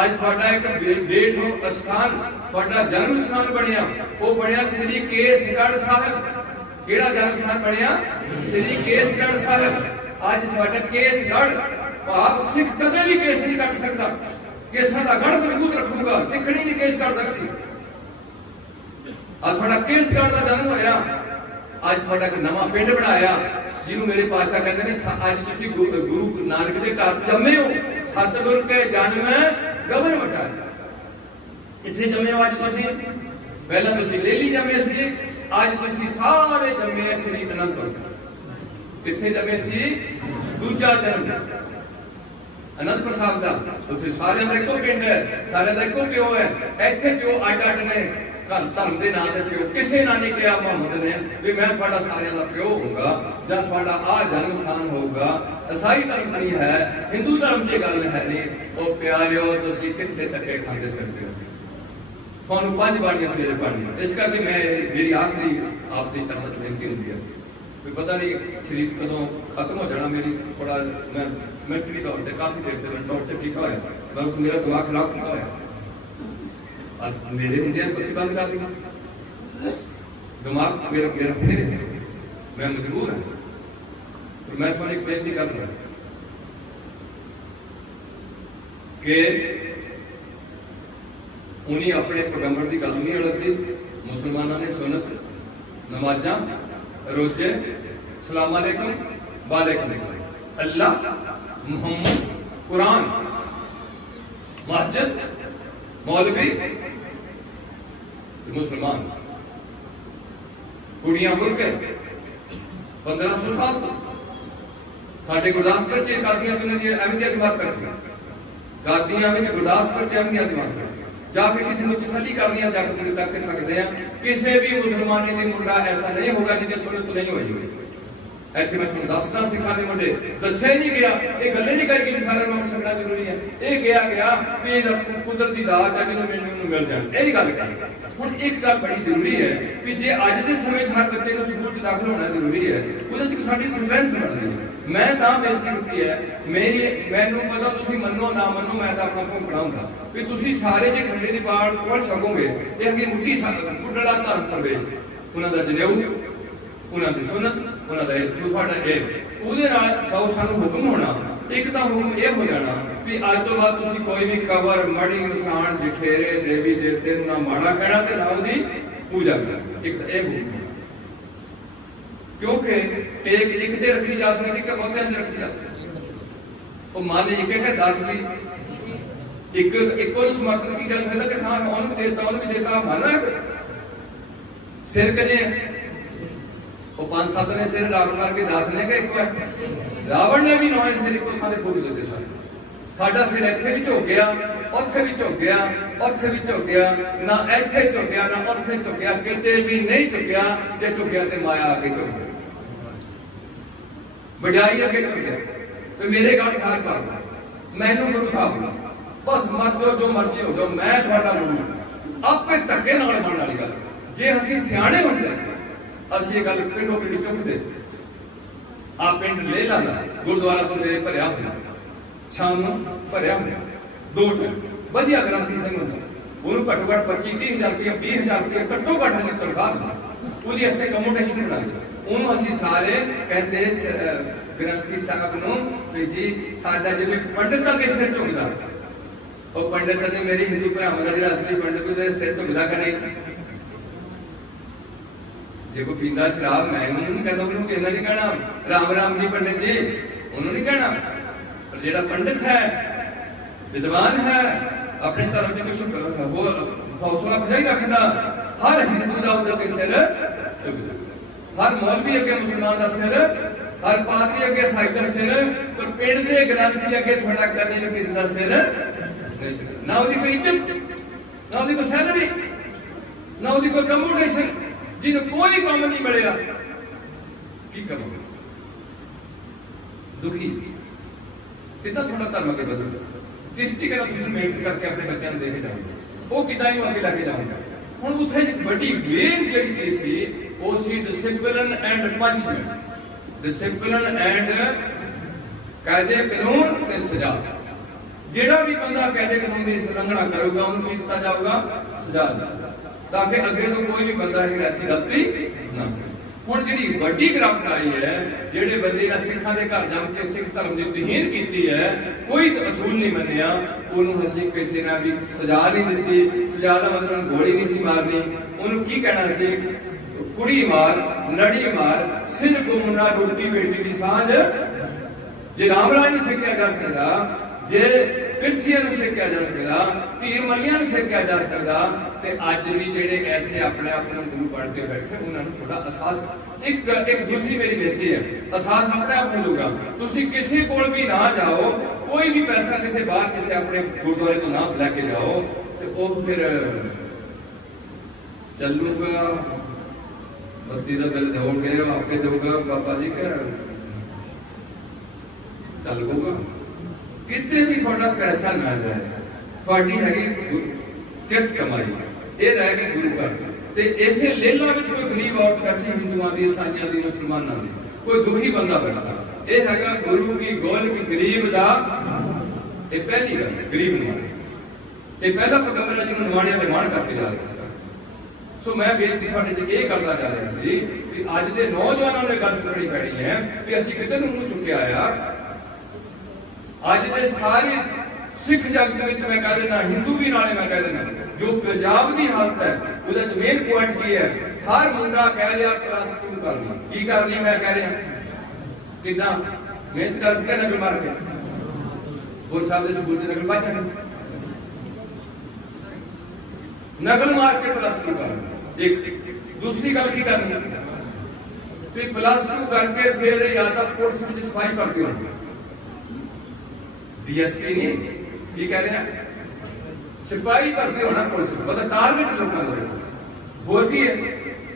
अज तुहाडा एक बेट स्थान तुहाडा जन्म स्थान बनिया, वो बनिया श्री केसगढ़ साहिब। केड़ा जन्म स्थान बनिया? श्री केसगढ़ साहिब। अज तुहाडा केसगढ़, भाव सिख कदे भी केस नहीं कट सकता, केसां दा गढ़ मजबूत रखूगा, सिखणी नहीं केस कर सकती। अज तुहाडा केसगढ़ दा जन्म होया, अज तुहाडा एक नवां पिंड बनाया जिन्हों मेरे पातशाह कहते हैं अज तुसीं गुरु नानक के घर जमे हो, सतगुर के जन्म गबन वटा इत्थे जमे हो। अज तुसीं पहला तुसीं लेली जमे सी, अज तुसीं सारे जमे श्री अनंदपुर साहिब। कित्थे जमे सी? दूजा जन्म अनंदपुर साहिब दा। उत्थे सारिआं दा इक्को पिंड है, सारिआं दा इक्को प्यो है। इत्थे प्यो अड अड ने, धर्म के नाम से प्यो किसी ना नहीं कहा मुहम्मद ने भी मैं थोड़ा सारिਆਂ ਦਾ प्यो होगा ਜਾਂ थोड़ा आ जन्म स्थान होगा। ईसाई धर्म नहीं है, हिंदू धर्म से गल है नहीं। ਉਹ ਪਿਆਰਿਓ ਤੁਸੀਂ ਕਿੱਥੇ ਧੱਕੇ ਖਾਂਦੇ ਫਿਰਦੇ ਹੋ, ਤੁਹਾਨੂੰ 5 ਬਾਣੀਆਂ ਸਵੇਰੇ ਪੜ੍ਹਨੀਆਂ। ਇਸ ਕਰਕੇ ਮੈਂ ਮੇਰੀ ਆਖਰੀ ਆਪ ਦੀ ਤਰਫ ਬੇਨਤੀ ਹੁੰਦੀ ਹੈ भी पता नहीं शरीर कदों खत्म हो जाना। मेरी थोड़ा मैं मैंटली तौर पर काफ़ी देर से मैं टॉर्चर कीता होया, बल्कि मेरा दिमाग खराब कीता होया। मेरे होंदे पत्ती बंद कर दी, दिमाग मेरा मेरा फिर मैं मजबूर हाँ। तो मैं थोड़ी एक बेनती कर रहा कि उन्हें अपने पैगंबर की गल नहीं अलगती। मुसलमानों ने सुन्नत, नमाजा, रोजे, सलाम अलैकुम, वालेकुम सलाम, अल्लाह, मुहम्मद, कुरान, मस्जिद, मौलवी, मुसलमान, कुड़ियां बुरके 1500 साल तो साढ़े गुरदासपुर च गादियां एवं बात करती गादियां गुरदासपुर च एवं बात करती जाके किसी को तसली करनी है जाकर तक सकते हैं। किसी भी मुसलमानी के मुंडा ऐसा नहीं होगा जिन्हें सुन्नत नहीं होगी। ऐसे मैं तुम दसदा सिखा के मुंडे दसे नहीं गया, ये गल नहीं कही कि सारे लोग समझना जरूरी है। ये गया कि कुदरती दात है जो मैंने मिल जाए, यही गल कर। हुण एक गल बड़ी जरूरी है कि जे अज के समय हर बच्चे को स्कूल च दाखिल होना जरूरी है, वो साडी स्ट्रेंथ बननी है। मैं बेनती की है, मेरी मैनू पता तुम मनो ना मनो, मैं तो अपना भूख पढ़ाऊंगा भी तुम सारे जो खंडे की पाठ पढ़ सकोगे। ये अगे मुट्ठी बुढ़ड़ा धर्म प्रवेश उन्होंने जनेऊ, उन्होंने सुन्नत, उन्होंने सानू हुक्म होना। एक तो हुक्म यह हो जाना भी अज तो बाद तुम कोई भी कबर, मड़ी, इंसान, जठेरे, देवी देवते ना माड़ा कहना ते ना उसकी पूजा करना। एक तो यह हुक्म, क्योंकि एक ते रखी जा सकती कि बहुते अंदर रखी जा सकती। वो मान एक है 10 भी एक को समर्थन की जा सकता कि हाँ उन्होंने देता उन्होंने भी देता माना है। सिर कजे वो 5-7 ने सिर रावण मार के 10 ने एक रावण ने भी 9 सिर एक थां ते फूक दिते सन। साडा सिर इत्थे भी झुक गया, उत्थे भी झुक गया, उत्थे भी झुक गया, ना इत्थे झुकिया ना उत्थे झुकिया, किते भी नहीं झुकिया। जे झुकिया ते माया आके झुक गई, वड्याई अगे झुक गया। तो मेरे गल सार कर मैनू गुरु साहब बस मर जाओ, जो मर्जी हो जाओ, मैं तुहाडा गुरु। आपे धक्के नाल बनने वाली गल जे असीं सियाणे हुंदे असीं ये गल पिंडों पिंड चुकते। आ पिंड ले लांदा गुरुद्वारा सवेरे भरिया होया, शाम भरिया होया, 2 टाइम वधिया ग्रंथी संघ होंदा। ਉਹਨੂੰ ਘੱਟੋ ਘੱਟ 25-30 ਹਜ਼ਾਰ ਰੁਪਏ 20 ਹਜ਼ਾਰ ਰੁਪਏ ਘੱਟੋ ਘੱਟ ਦੀ ਤਨਖਾਹ ਉਹਦੀ ਇੱਥੇ ਕਮੋਡੇਸ਼ਨ ਬਣਾ ਦਿੱਤੀ। ਉਹਨੂੰ ਅਸੀਂ ਸਾਰੇ ਕਹਿੰਦੇ ਗ੍ਰੰਥੀ ਸਾਹਿਬ ਨੂੰ ਵੀ ਜੀ ਸਾਡਾ ਜਿਵੇਂ ਪੰਡਤਾਂ ਦੇ ਸਿਰ ਝੁਕਦਾ, ਉਹ ਪੰਡਤ ਨੇ ਮੇਰੀ ਹਿੰਦੂ ਭਰਾਵਾਂ ਦਾ ਜਿਹੜਾ ਅਸਲੀ ਪੰਡਤ ਉਹਦੇ ਸਿਰ ਝੁਕਦਾ ਕਰੇ। ਜੇ ਕੋਈ ਪੀਂਦਾ ਸ਼ਰਾਬ ਮੈਂ ਉਹਨੂੰ ਨਹੀਂ ਕਹਿੰਦਾ, ਉਹਨੂੰ ਕਹਿੰਦਾ ਨਹੀਂ ਕਹਿਣਾ ਰਾਮ ਰਾਮ ਜੀ ਪੰਡਤ ਜੀ, ਉਹਨੂੰ ਨਹੀਂ ਕਹਿਣਾ। ਪਰ ਜਿਹੜਾ ਪੰਡਤ ਹੈ, विद्वान है, अपने धर्म से कुछ हौसला अफजाई रखता, हर हिंदू का उधर सिर, हर मौलवी अगे मुसलमान का सिर, हर पादरी अगे ईसाई का सिर, पर पिंड के ग्रंथी अगे थोड़ा कदे भी किसी का सिर ना उसकी कोई इज्जत, ना उसकी कोई सैलरी, ना उसकी कोई कमोडेशन, जिन्हें कोई काम नहीं मिलेगा की करोगे? दुखी कितना थोड़ा धर्म अगे बदल किस तरीके मेहनत करके अपने बच्चों को देके जाओगे, वो कितना ही आगे लेके जाओगे। हम उत्थे बड़ी मेन जी चीज सी वो सी डिसिप्लिन एंड पंचमेंट, डिसिप्लिन एंड कायदे कानून ते सजा। जेड़ा भी बंदा कायदे कानून की उल्लंघना करेगा उन्हें दिता जाएगा सजा, ताकि अगे तो कोई भी बंदा ऐसी गलती ना करे। ਹੁਣ ਜਿਹੜੀ ਵੱਡੀ ਗਿਰਫਤ ਆਈ ਹੈ, ਜਿਹੜੇ ਬੰਦੇ ਨੇ ਸਿੱਖਾਂ ਦੇ ਘਰ ਜਾ ਕੇ ਸਿੱਖ ਧਰਮ ਦੀ ਤੌਹੀਨ ਕੀਤੀ ਹੈ, ਕੋਈ ਅਸੂਲ ਨਹੀਂ ਮੰਨਿਆ, ਉਹਨੂੰ ਅਸੀਂ ਕਿਸੇ ਨਾਲ ਵੀ ਸਜ਼ਾ ਨਹੀਂ ਦਿੱਤੀ। ਸਜ਼ਾ ਦਾ ਮਤਲਬ ਗੋਲੀ ਨਹੀਂ ਸੀ ਮਾਰਨੀ, ਉਹਨੂੰ ਕੀ ਕਹਿਣਾ ਸੀ, ਕੁੜੀ ਮਾਰ, ਲੜੀ ਮਾਰ, ਸਿਰ ਗੁੰਮਣਾ, ਰੋਟੀ ਬੇਟੀ ਦੀ ਸਾਂਝ। ਜੇ ਰਾਮਰਾਜ ਨੂੰ ਸਿੱਖਿਆ ਜਾ ਸਕਦਾ, ਜੇ ਪਿੱਛੀਆਂ ਨੂੰ ਸਿੱਖਿਆ ਜਾ ਸਕਦਾ, ਧੀਰ ਮਲੀਆਂ ਨੂੰ ਸਿੱਖਿਆ ਜਾ ਸਕਦਾ, ਤੇ ਅੱਜ ਵੀ ਜਿਹੜੇ ਐਸੇ ਆਪਣੇ ਆਪ ਨੂੰ ਗੁਰੂ ਬਣ ਕੇ ਬੈਠੇ ਉਹਨਾਂ ਨੂੰ ਥੋੜਾ ਅਹਿਸਾਸ। ਇੱਕ ਦੂਸਰੀ ਮੇਰੀ ਬੇਨਤੀ ਹੈ, ਅਹਿਸਾਸ ਆਪਣੇ ਆਪ ਮਿਲੂਗਾ। ਤੁਸੀਂ ਕਿਸੇ ਕੋਲ ਵੀ ਨਾ ਜਾਓ, ਕੋਈ ਵੀ ਪੈਸਾ ਕਿਸੇ ਬਾਹਰ ਕਿਸੇ ਆਪਣੇ ਗੁਰਦੁਆਰੇ ਤੋਂ ਨਾ ਲੈ ਕੇ ਜਾਓ, ਤੇ ਉਹ ਫਿਰ ਚੱਲੂਗਾ ਬੱਤੀ ਦਾ ਬਿੱਲ ਦੇਵੋਗੇ ਆਪੇ ਦੇਊਗਾ ਬਾਬਾ ਜੀ ਕਿ ਚੱਲੂਗਾ। कितने भी थोड़ा पैसा ना जाए, थोड़ी हैगी किरत कमाई, ये रह गई गुरु घर। ते इसे लेला में कोई गरीब औरत बैठी हिंदुओं की, ईसाइयों की, मुसलमानों की, कोई दुखी बंदा बैठा, ये है गुरु की गोल की गरीब का। ये पहली गल गरीब नवाने, ये पहला पैगंबर जिन्होंने नवाणिया के मान करके जा रहा। सो मैं बेनती थोड़े च ये करना चाह रहा सी कि अज के नौजवानों ने गल चुकनी पैनी है कि असीं किधर नूं मुंह चुक्या आ। अज के सारे सिख जगत में मैं कह देना, हिंदू भी नाले मैं कह देना, जो पंजाब की हालत है वो मेन पॉइंट की है, हर मुंडा कह रहा प्लस 2 करनी। की करनी मैं कह रहा कि मेहनत करके नकल मार के गुरु साहब के स्कूल से नकल बाजा नकल मार के प्लस 2 करनी। एक दूसरी गल की करनी, फिर प्लस 2 करके फिर या तो पुलिस में सिपाही करते हो, डीएसपी नहीं की कह रहे हैं, सिपाही करते हो ना पुलिस, मतलब टारगेट लोगों का होती है।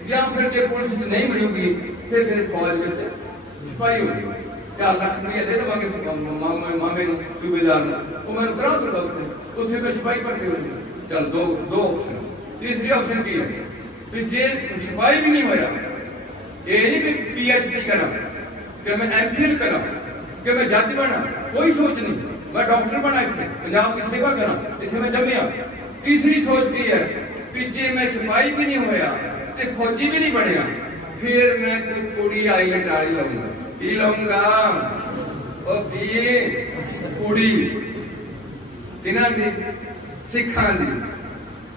या फिर जो पुलिस नहीं मिलेगी फिर फौज में सिपाही होगी। 4 लाख रुपया दे देवांगे मामे सूबेदार, वो मैं करा दूंगा उसे फिर सिपाही भर्ती होगी। चल दो ऑप्शन। तीसरी ऑप्शन की है कि जे सिपाही भी नहीं होया, ये नहीं कि PhD करा, कि मैं MPhil करा, कि मैं जज बना, कोई सोच नहीं, मैं डॉक्टर बना, इतने पंजाब की सेवा करा, इतने मैं जमया। तीसरी सोच की है कि जे मैं सिपाही भी नहीं होया ते फौजी भी नहीं बनया, फिर मैं कोई कुड़ी आईलेट वाली लाऊंगा। की लाऊंगा कुड़ी तिना की सिखा की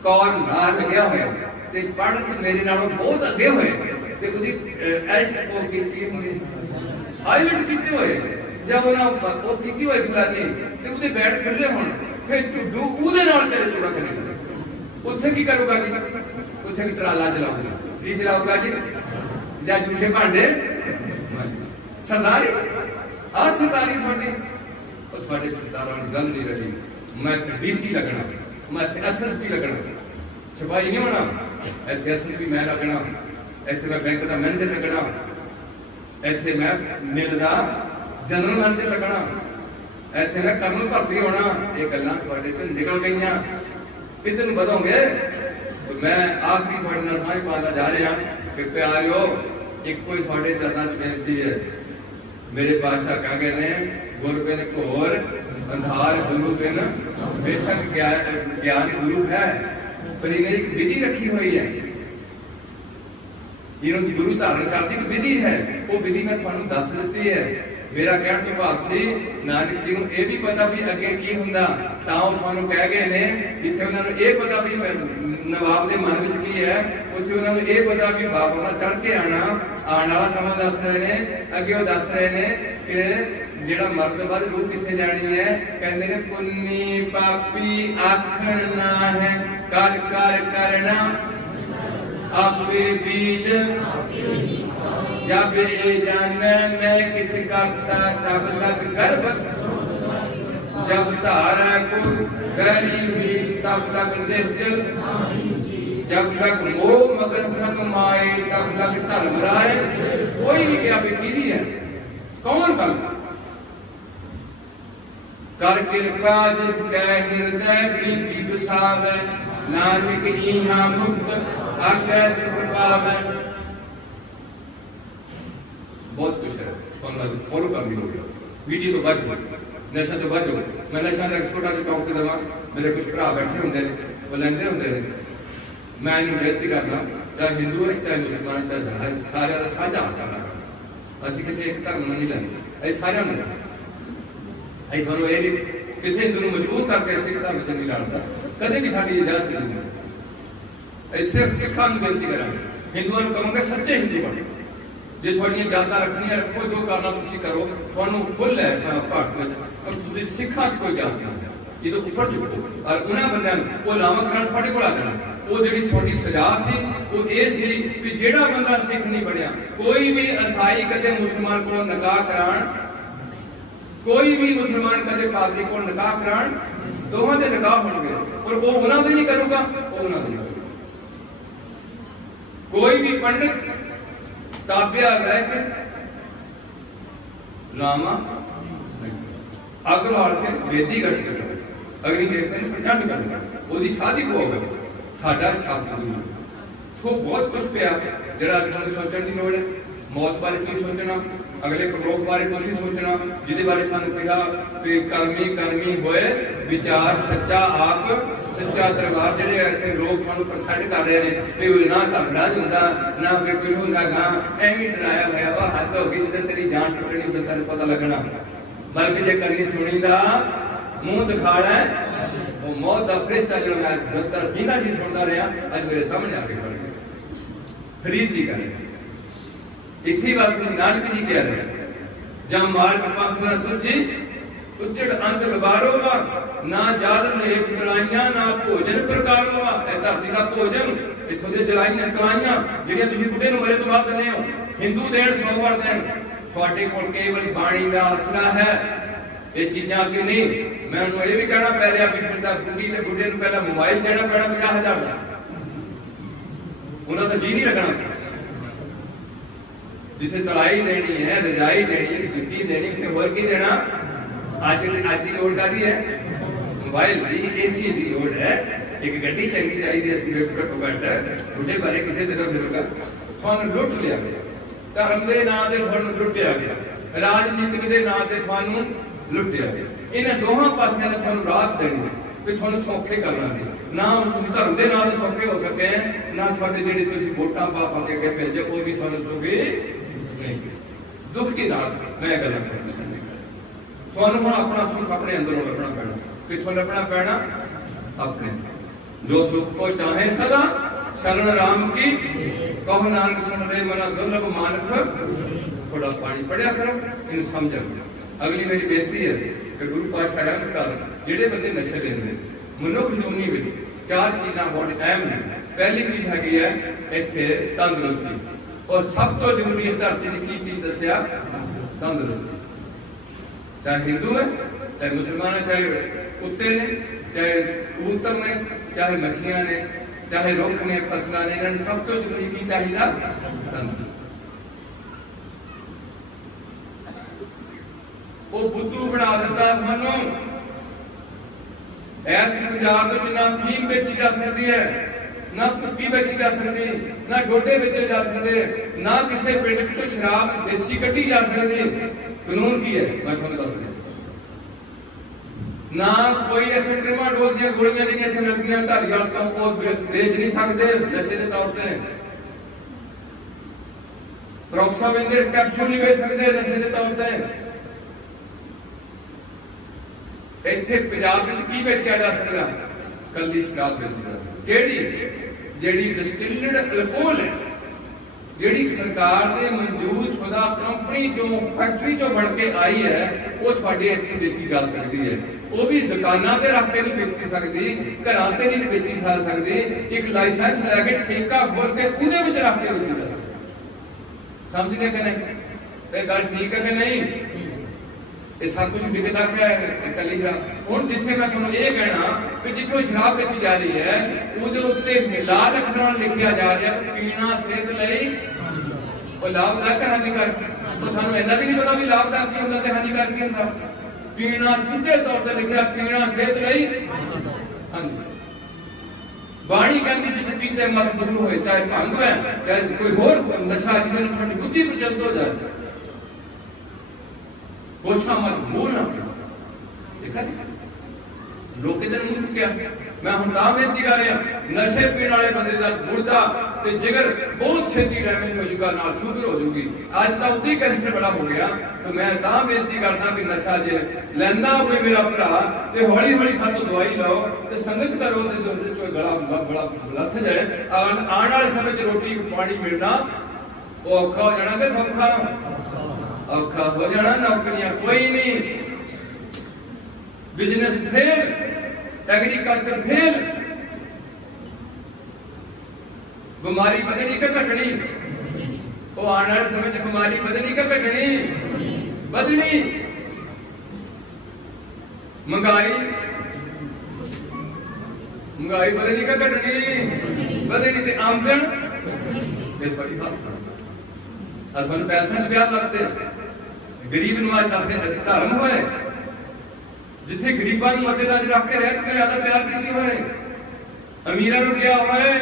कौर नाल लग्या होया ते पढ़न च मेरे नालों बहुत अगे होए ते उहदी आईलेट कीते होए, जब उन्होंने की हुई फलानी तो उसके बैठ खुले हो, फिर झुड्डू वो चले चूड़ा करेगा, उत्थे की करूगा जी, उत्थे ट्राला चलाऊगा, की चलाऊगा जी, या झूठे भांडे सरदारी। आ सरदारी थोड़ी सरदारा गल नहीं रही, मैं DC लगना, मैं SSP लगना, सिपाही नहीं होना, इतने SSP मैं लगना, इतने मैं बैंक का मैनेजर लगना, इतने मैं मिल का जनरल मैनेजर लगना, इतने मैं कर्नल भर्ती होना। ये गल्लां तुहाडे ते निकल गईयां, किधर बढ़ोगे? तो मैं आखिरी तुहाडे नाल साझ पांदा जा रहा कि प्यारिओ, एक कोई तुहाडे चरणां च बेनती है। मेरे पातशाह कह गए ने, गुर बिन घोर अंधार गुरु बिन, बेशक ज्ञान गुरु है, पर इन्हें एक विधि रखी हुई है, इन्होंने गुरु धारण करने की विधि है, वो विधि मैं तुहानूं दस दी है। मेरा कहण तो भाव सी नानक जी नूं यह भी पता भी अगे की हुंदा, तां ओह तुहानूं कह गए ने, जिथे उन्हां नूं यह पता भी नवाब के मन विच की है, उत्थे उन्हां नूं यह पता भी बाबा नाल चढ़ के आना, आने वाला समा दस रहे ने, अगे वो दस रहे ने कि जिहड़ा मर्द बाद रूह किथे जानी है, कहंदे ने पुन्नी पापी आखण ना है, कर कर करना आपे बीज, जब ये जाने मैं किस करता तब तक गर्भ, जब धारा को गहरी हुई तब तक निश्चल, जब तक मोह मगन संग माए तब तक धर्म राय। कोई नहीं क्या बेटी है, कौन बल कर कृपा जिसके हृदय प्रीति बसावे, नानक इहाँ मुक्त आज्ञा सुख पावे। बहुत कुछ है, फॉलो कर ली होगी, वीडियो तो बच नशा तो बचो। मैं नशा का छोटा सा टॉक देवा, मेरे कुछ भरा बैठे होंगे वो लेंदे होंगे, मैं इन्हें बेनती करना, चाहे हिंदू है चाहे मुसलमान चाहे सारे का साझा हाथ असं किसी एक धर्म नहीं लेंगे, सारे अं थोड़ा ये किसी हिंदू को मजबूर करके सिख धर्म से नहीं लड़ता, कदे भी साड़ी इजाजत नहीं। सिर्फ सिखा बेनती करा, हिंदुओं को कहूँगा सच्चे हिंदू बने, जो थोड़ियां जाता रखनिया रखो, जो करना तुम करो, थोड़ा फुल है भारत में, और तुम सिखा च कोई जात नहीं, ये तो उपर चुको। और उन्होंने बंद वो लावा करण थोड़े को आ जाना, वो जी थोड़ी सजा सी वो ये सी कि जेड़ा बंदा सिख नहीं बनया, कोई भी ईसाई कदे मुसलमान को निकाह कराण, कोई भी मुसलमान कदे पादरी को निकाह कराण, दोवां दे निकाह बन गए, और वो उन्होंने दे नहीं करूगा, वो उन्होंने नहीं करूगा। कोई भी पंडित ताबिया रह के लामा अग लाड़ के बेदी गट कर अगली देवते ने प्रचंड कर, वो शादी को होगा, साडा सतगुरु। सो बहुत कुछ पिया जिहड़ा असां सोचण की लोड़ है। मौत बारे की सोचना, अगले प्रलोक बारे कुछ सोचना, जिहदे बारे सानूं कहा कि कर्मी कर्मी होए विचार सच्चा आप सच्चा दरबार। जिहड़े इत्थे लोग सानूं प्रसन्न कर रहे हैं कि ना घबरा हुंदा ना फिर कोई हुंदा गां, एवें डराया होया वा हद हो गई जिद्दां तेरी जान टुटनी उद्दां तैनूं पता लगना। बल्कि जे करनी सुनीदा मूँह दिखाड़ा वो मौत का फरिश्ता जो मैं डॉक्टर बीना जी सुनता रहा अज मेरे सामने आके खड़ गया। फरीद जी करें इतनी बस नानक जी कह रहे जब मार्ग पंथ न सुझी उजड़ अंत गबारोगा ना जालम एक जलाइया ना भोजन प्रकारोगा। धरती का भोजन इतों के जलाइया कलाइया ਜਿਹੜੀਆਂ ਤੁਸੀਂ बुढ़े ਨੂੰ मरे तो बाद ਦਿੰਦੇ हो। हिंदू देण सोमवार देण ਤੁਹਾਡੇ ਕੋਲ ਕੇਵਲ ਬਾਣੀ ਦਾ ਅਸਲਾ है। ये चीजा अगे नहीं। मैं उन्होंने ये भी कहना पै रहा भी बंदा बुढ़ी ने बुढ़े को पहला मोबाइल देना पैना 50,000 का। उन्होंने तो जी नहीं लगना। जिथे तलाई लेनी है रजाई लेनी है जुत्ती देनी फिर होर की देना। अज की लोड़ कादी है मोबाइल की एसी की लोड़ है। एक गड्डी चंगी चाहिए घट्टो घट बुढ़े बारे कितने दिनों फिरोगा। थानू लुट लिया गया धर्म के नाम से थानू लुटिया गया राजनीतिक के नाम से थानू लुटिया गया। इन्हें दोहां पासियां ने थानू राहत देनी सी भी थानू सौखे करना सी। ना तुसीं धर्म के नाम सौखे हो सके ना तुहाडे जिहड़े तुसीं वोटां पा पा के भेजे कोई भी थानू सौखे नहीं। दुख की नाल मैं गल करनी थानू हुण अपना सुख अपने अंदरों लभना पैना। कित्थों लभना पैना? अपने जो सुख को चाहे सदा शरण राम की कहो नानक सुन रे मना दुर्लभ मानक। थोड़ा पानी पढ़िया करो इन समझ। अगली मेरी बेनती है कि गुरु पातशाह रहमत कर जिहड़े बंदे नशे लेंदे मनुख जूनी विच चार चीज़ां बहुत अहम ने। पहली चीज हैगी है इत्थे तंदुरुस्ती और सब तो जरूरी इस धरती ने की चीज दसिया तंदुरुस्ती। चाहे हिंदू है चाहे मुसलमान है चाहे कुत्ते ने चाहे कबूतर ने चाहे मछलियां ने चाहे रुख ने फसलां ने इन्होंने सब तो जरूरी की चाहिए तंदुरुस्ती। वो बुद्धू बना दिता मनो। ऐस पंजाब में ना फीम बेची जा सकती है ना भुक्की बेची जा सकती ना डोडे बेचे जा सकते ना किसी पिंड चो शराब देसी कढ़ी जा सकती। कानून की है मैं तुहानूं दस दिया। ना कोई इत्थे ट्रिमा डोज दी गोलियां जिहड़ियां इत्थे लगदियां धारीवाल तो वो बेच नहीं सकते नशे के तौर पर। प्रोक्साविंदर कैप्सूल नहीं बेच सकते नशे के तौर पर। इत्थे पंजाब विच की बेचा जा सकता? कल्ली शराब बेची जा सकती केड़ी जेड़ी डिस्टिल्ड अल्कोहल है जेड़ी सरकार ने मंजूर शुदा कंपनी चो फैक्ट्री चो बन के आई है वो थोड़े इतनी बेची जा सकती है। वो भी दुकाना से रख के नहीं बेची सकती घरों से नहीं बेची जा सकती। एक लाइसेंस लैके ठेका खोल के खुदे में रख के बेची जा सकती। समझ गए कि नहीं? गल ठीक है कि नहीं? ये सब कुछ बिकता क्या है कली शराब। हुण जिथे मैं तुहानूं ये कहना कि जिथों शराब बेची जा रही है उहदे उत्ते लाल अक्षरां लिखिया जा रहा है पीना सेहत लई वो लाभदायक है हानिकारक। तो सानूं इन्ना भी नहीं पता भी लाभदायक की हुंदा ते हानिकारक की हुंदा। पीना सीधे तौर पर लिखिया पीना सेहत लई। हाँ बाणी कहती जिथे पीते मत गुरु होए चाहे भंग है चाहे कोई होर नशा जिहदे बुद्धि प्रचलित हो जाए कोशा मत मूल ना देखा लोग किधर मुंह चुकिया। मैं हम बेनती कर रहा नशे पीने वाले बंदे का मुर्दा ते जिगर बहुत छेती डैमेज हो जाएगा नाल शुगर हो जाएगी। अज तक उदी कैंसर बड़ा हो गया। तो मैं बेनती करता भी नशा जे लैंदा होवे मेरा भरा ते हौली हौली सातों दवाई लाओ ते संगत करो ते दुध चो गला बड़ा लथ जाए। आने वाले समय च रोटी पानी मिलना वो औखा हो जाना कि सौखा औखा हो जाना। नौकरियां कोई नहीं बिजनेस फेल एग्रीकल्चर फेल बीमारी बदनी का घटनी वो आने वाले समय च बीमारी बदनी का घटनी बदनी महंगाई बदनी का घटनी बदनी ते आमदन पैसा प्यार लगते गरीब नवाज लगते धर्म होए जिथे गरीबों मद्देनजर रख के रहत में ज्यादा प्यार की होए अमीरां नूं क्या होए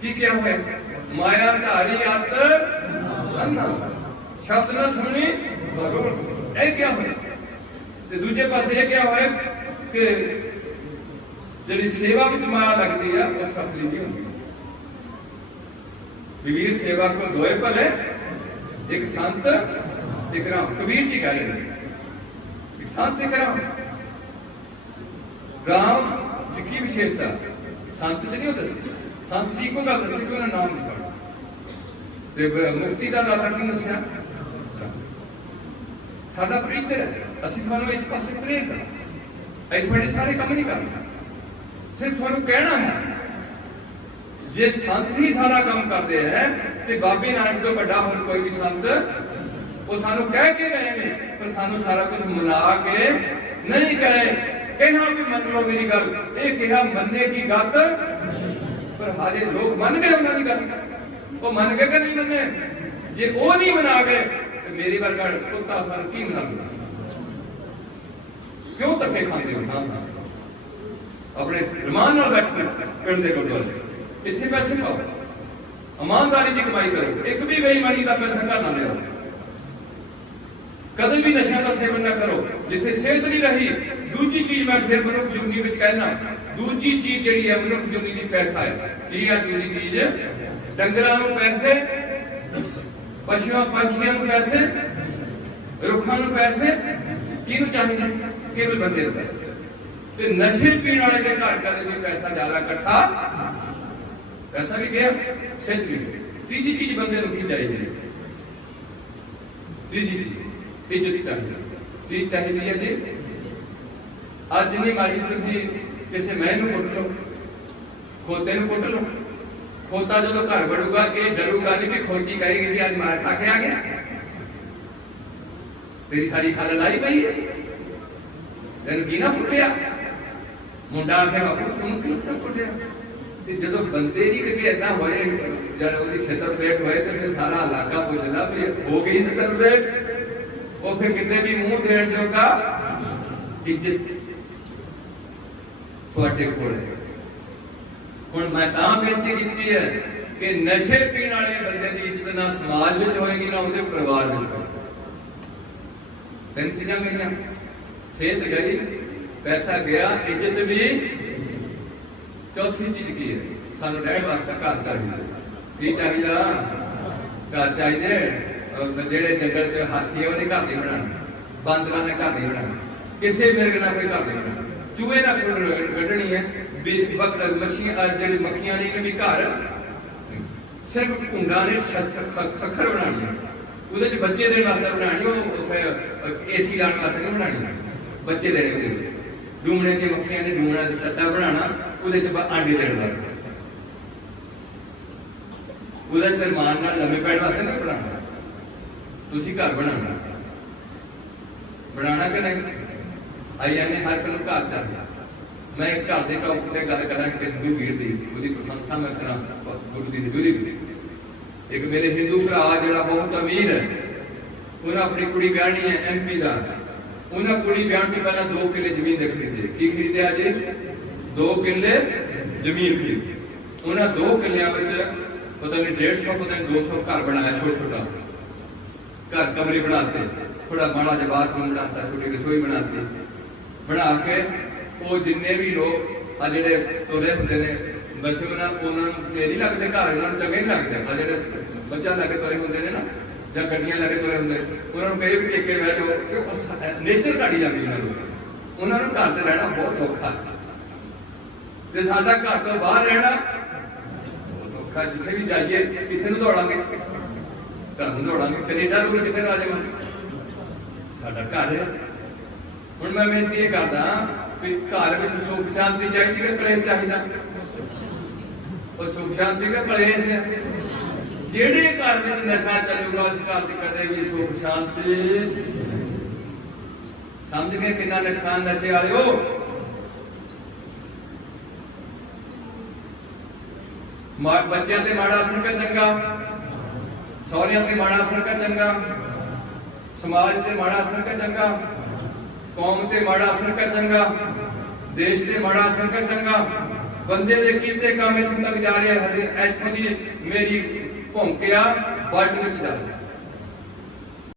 की क्या होए माया धारी अत अन्ना शब्द ना सुनी ये क्या होए ते दूजे पासे ये क्या होए कि जिहड़ी सेवा विच माया लगती है वो सफली नहीं होंदी। कबीर सेवा को दोए भले एक संत एक राम कबीर जी कह रहे हैं संत एक राम राम की विशेषता संत च नहीं होता संत जी को गल दसी कि नाम नहीं पढ़ना मुक्ति का दाता नहीं दसिया साडा प्रीचर है असं थानू इस पास प्रेर करना अं बड़े सारे काम नहीं करना सिर्फ थानू कहना है जे संत ही सारा काम करते हैं तो बाबे नानक तो बड़ा होर कोई भी संत वो सानू कह के गए हैं पर सानू सारा कुछ मिला के नहीं कहे कहा भी मन लो मेरी गल ये कहा मनने की गत पर हारे लोग मन गए उन्होंने गल वो मन गए कि नहीं मने जे वो नहीं मना गए तो मेरी वर्गा कुत्ता फल की मना क्यों धक्के खाते हो ना अपने रमान नाल बैठ पिंड के गुरुद्वारे इतने पैसे पाओ ईमानदारी की कमाई करो एक भी बेईमानी का पैसा घर ना लिया कदम भी नशा का सेवन न करो जिथे सेहत नहीं रही दूजी चीज मैं फिर मनुख जिंदगी में कहना दूजी चीज जी है मनुख जिंदगी की पैसा है की है दूजी चीज डंगरां नूं पैसे पशुओं पंछियों नूं पैसे रुखां नूं पैसे किहनूं चाहिए केवल बंदे नूं पैसे ते नशे पीण वाले के घर कदे भी पैसा ज्यादा इकट्ठा पैसा भी गया सेहत भी गई तीजी चीज बंदे नूं की चाहिए तीजी चीज इज्जत चाहिए चाहिए है जी अज नहीं मारी तुसी किसी मैं कुट लो खोते कुट लो खोता जो घर बढ़ूगा कि डरूगा नहीं कि खोती कहेगी कि आज मार खा के आ गया तेरी सारी खाल लाई पई है तेन की ना कुटिया मुंडा आखे बापू तुम क्यों कुटिया जो बंदे की कभी ऐसा होए जब उसकी छतर पेट होए तो फिर सारा इलाका पूछना भी हो गई छतर पेट वो फिर कितने भी मुंह देण जोगा इज्जत थोड़े कोल हुण मैं तां बेनती कीती है कि नशे पीण वाले बंदे की इज्जत ना समाज में होएगी ना उनके परिवार में तीन चीजां गईयां सेहत गई पैसा गया इज्जत भी चौथी चीज की है सानू रहण वास्ते घर चाहिए की चाहिए घर चाहिए जेड़े जंगल च हाथी है उन्हें घर नहीं बनाना बांदरां ने घर नहीं बनाना किसी मिर्ग ना कोई घर नहीं बनाना चूहे ना कढ़नी है मछियां जेड़ी मक्खियां ने भी घर सिर्फ भुंडा ने खखर बनानी है ਉਹਦੇ ਚ ਬੱਚੇ ਦੇਣ ਵਾਸਤੇ ਬਣਾਣੀ ਉਹ ਏਸੀ ਲਾਉਣ ਵਾਸਤੇ ਨਹੀਂ ਬਣਾਣੀ ਬੱਚੇ ਦੇਣੇ ਉਹਦੇ ਵਿੱਚ ਡੂਮਣੇ ਦੀਆਂ ਮੱਖੀਆਂ ਨੇ ਡੂਮਣਾ ਦਾ ਛੱਤਾ ਬਣਾਉਣਾ ਉਹਦੇ ਚ ਆਂਡੇ ਦੇਣ ਵਾਸਤੇ ਉਹਦਾ ਚਰਮਾਨ ਨਾਲ ਲੰਮੇ ਪੈਣ ਵਾਸਤੇ ਨਹੀਂ ਬਣਾਉਣਾ ਤੁਸੀਂ ਘਰ ਬਣਾਉਣਾ ਕਿ ਨਹੀਂ ਆਈ ਐਨੇ ਹਰ ਕੋਈ ਘਰ ਚਾਹੀਦਾ मैं एक घर के टॉप पर गल करा हिंदू वीर की उसकी प्रशंसा मैं करा गुरु की हजूरी में एक मेरे हिंदू भरा जो बहुत अमीर है उन्हें अपनी कुड़ी ब्याहनी है MP का उन्हें कुड़ी ब्याहन की पहले 2 किले जमीन खरीदी की खरीदया जी 2 किले जमीन खरीदी उन्हें 2 किलिया पता नहीं 150 पता नहीं 200 घर बनाया छोटा घर कमरे बनाते थोड़ा माड़ा जहा बाथरूम बनाता छोटी रसोई बनाती बना के वो जिन्ने भी लोग जो तुरे होंगे ने बस उन्होंने नहीं लगते घर उन्होंने चंगे नहीं लगते जो बच्चा लगे तुरे होंगे ने ना या गड्डियां लगे तुरे होंगे उन्होंने कई भी टेके बह जाओ नेचर घटी जाती उन्होंने घर से रहना बहुत औखा जो साडा घर तो बाहर रहना बहुत औखा जिथे भी जाइए कितने दौड़ांगे घर में दौड़ांगे कनेडा रूल कितने आ जाए साडा घर है हुण मैं बेनती ये करदा घर में सुख शांति चाहिए कि कलेश चाहिए और सुख शांति का कलेश है जेड़े घर में नशा चलूगा उस घर की कदे भी सुख शांति समझ गए कितना नुकसान नशे वाले हो बच्चों से माड़ा असर का चंगा सौरिया से माड़ा असर का चंगा समाज से माड़ा असर का चंगा कौम ते माड़ा असर का चंगा देश के माड़ा संकट चंगा बंदे दे कीते काम इत्थे तक जा रहे हैं। इत्थों दी मेरी भौंकिया वर्ल्ड में जा रही है।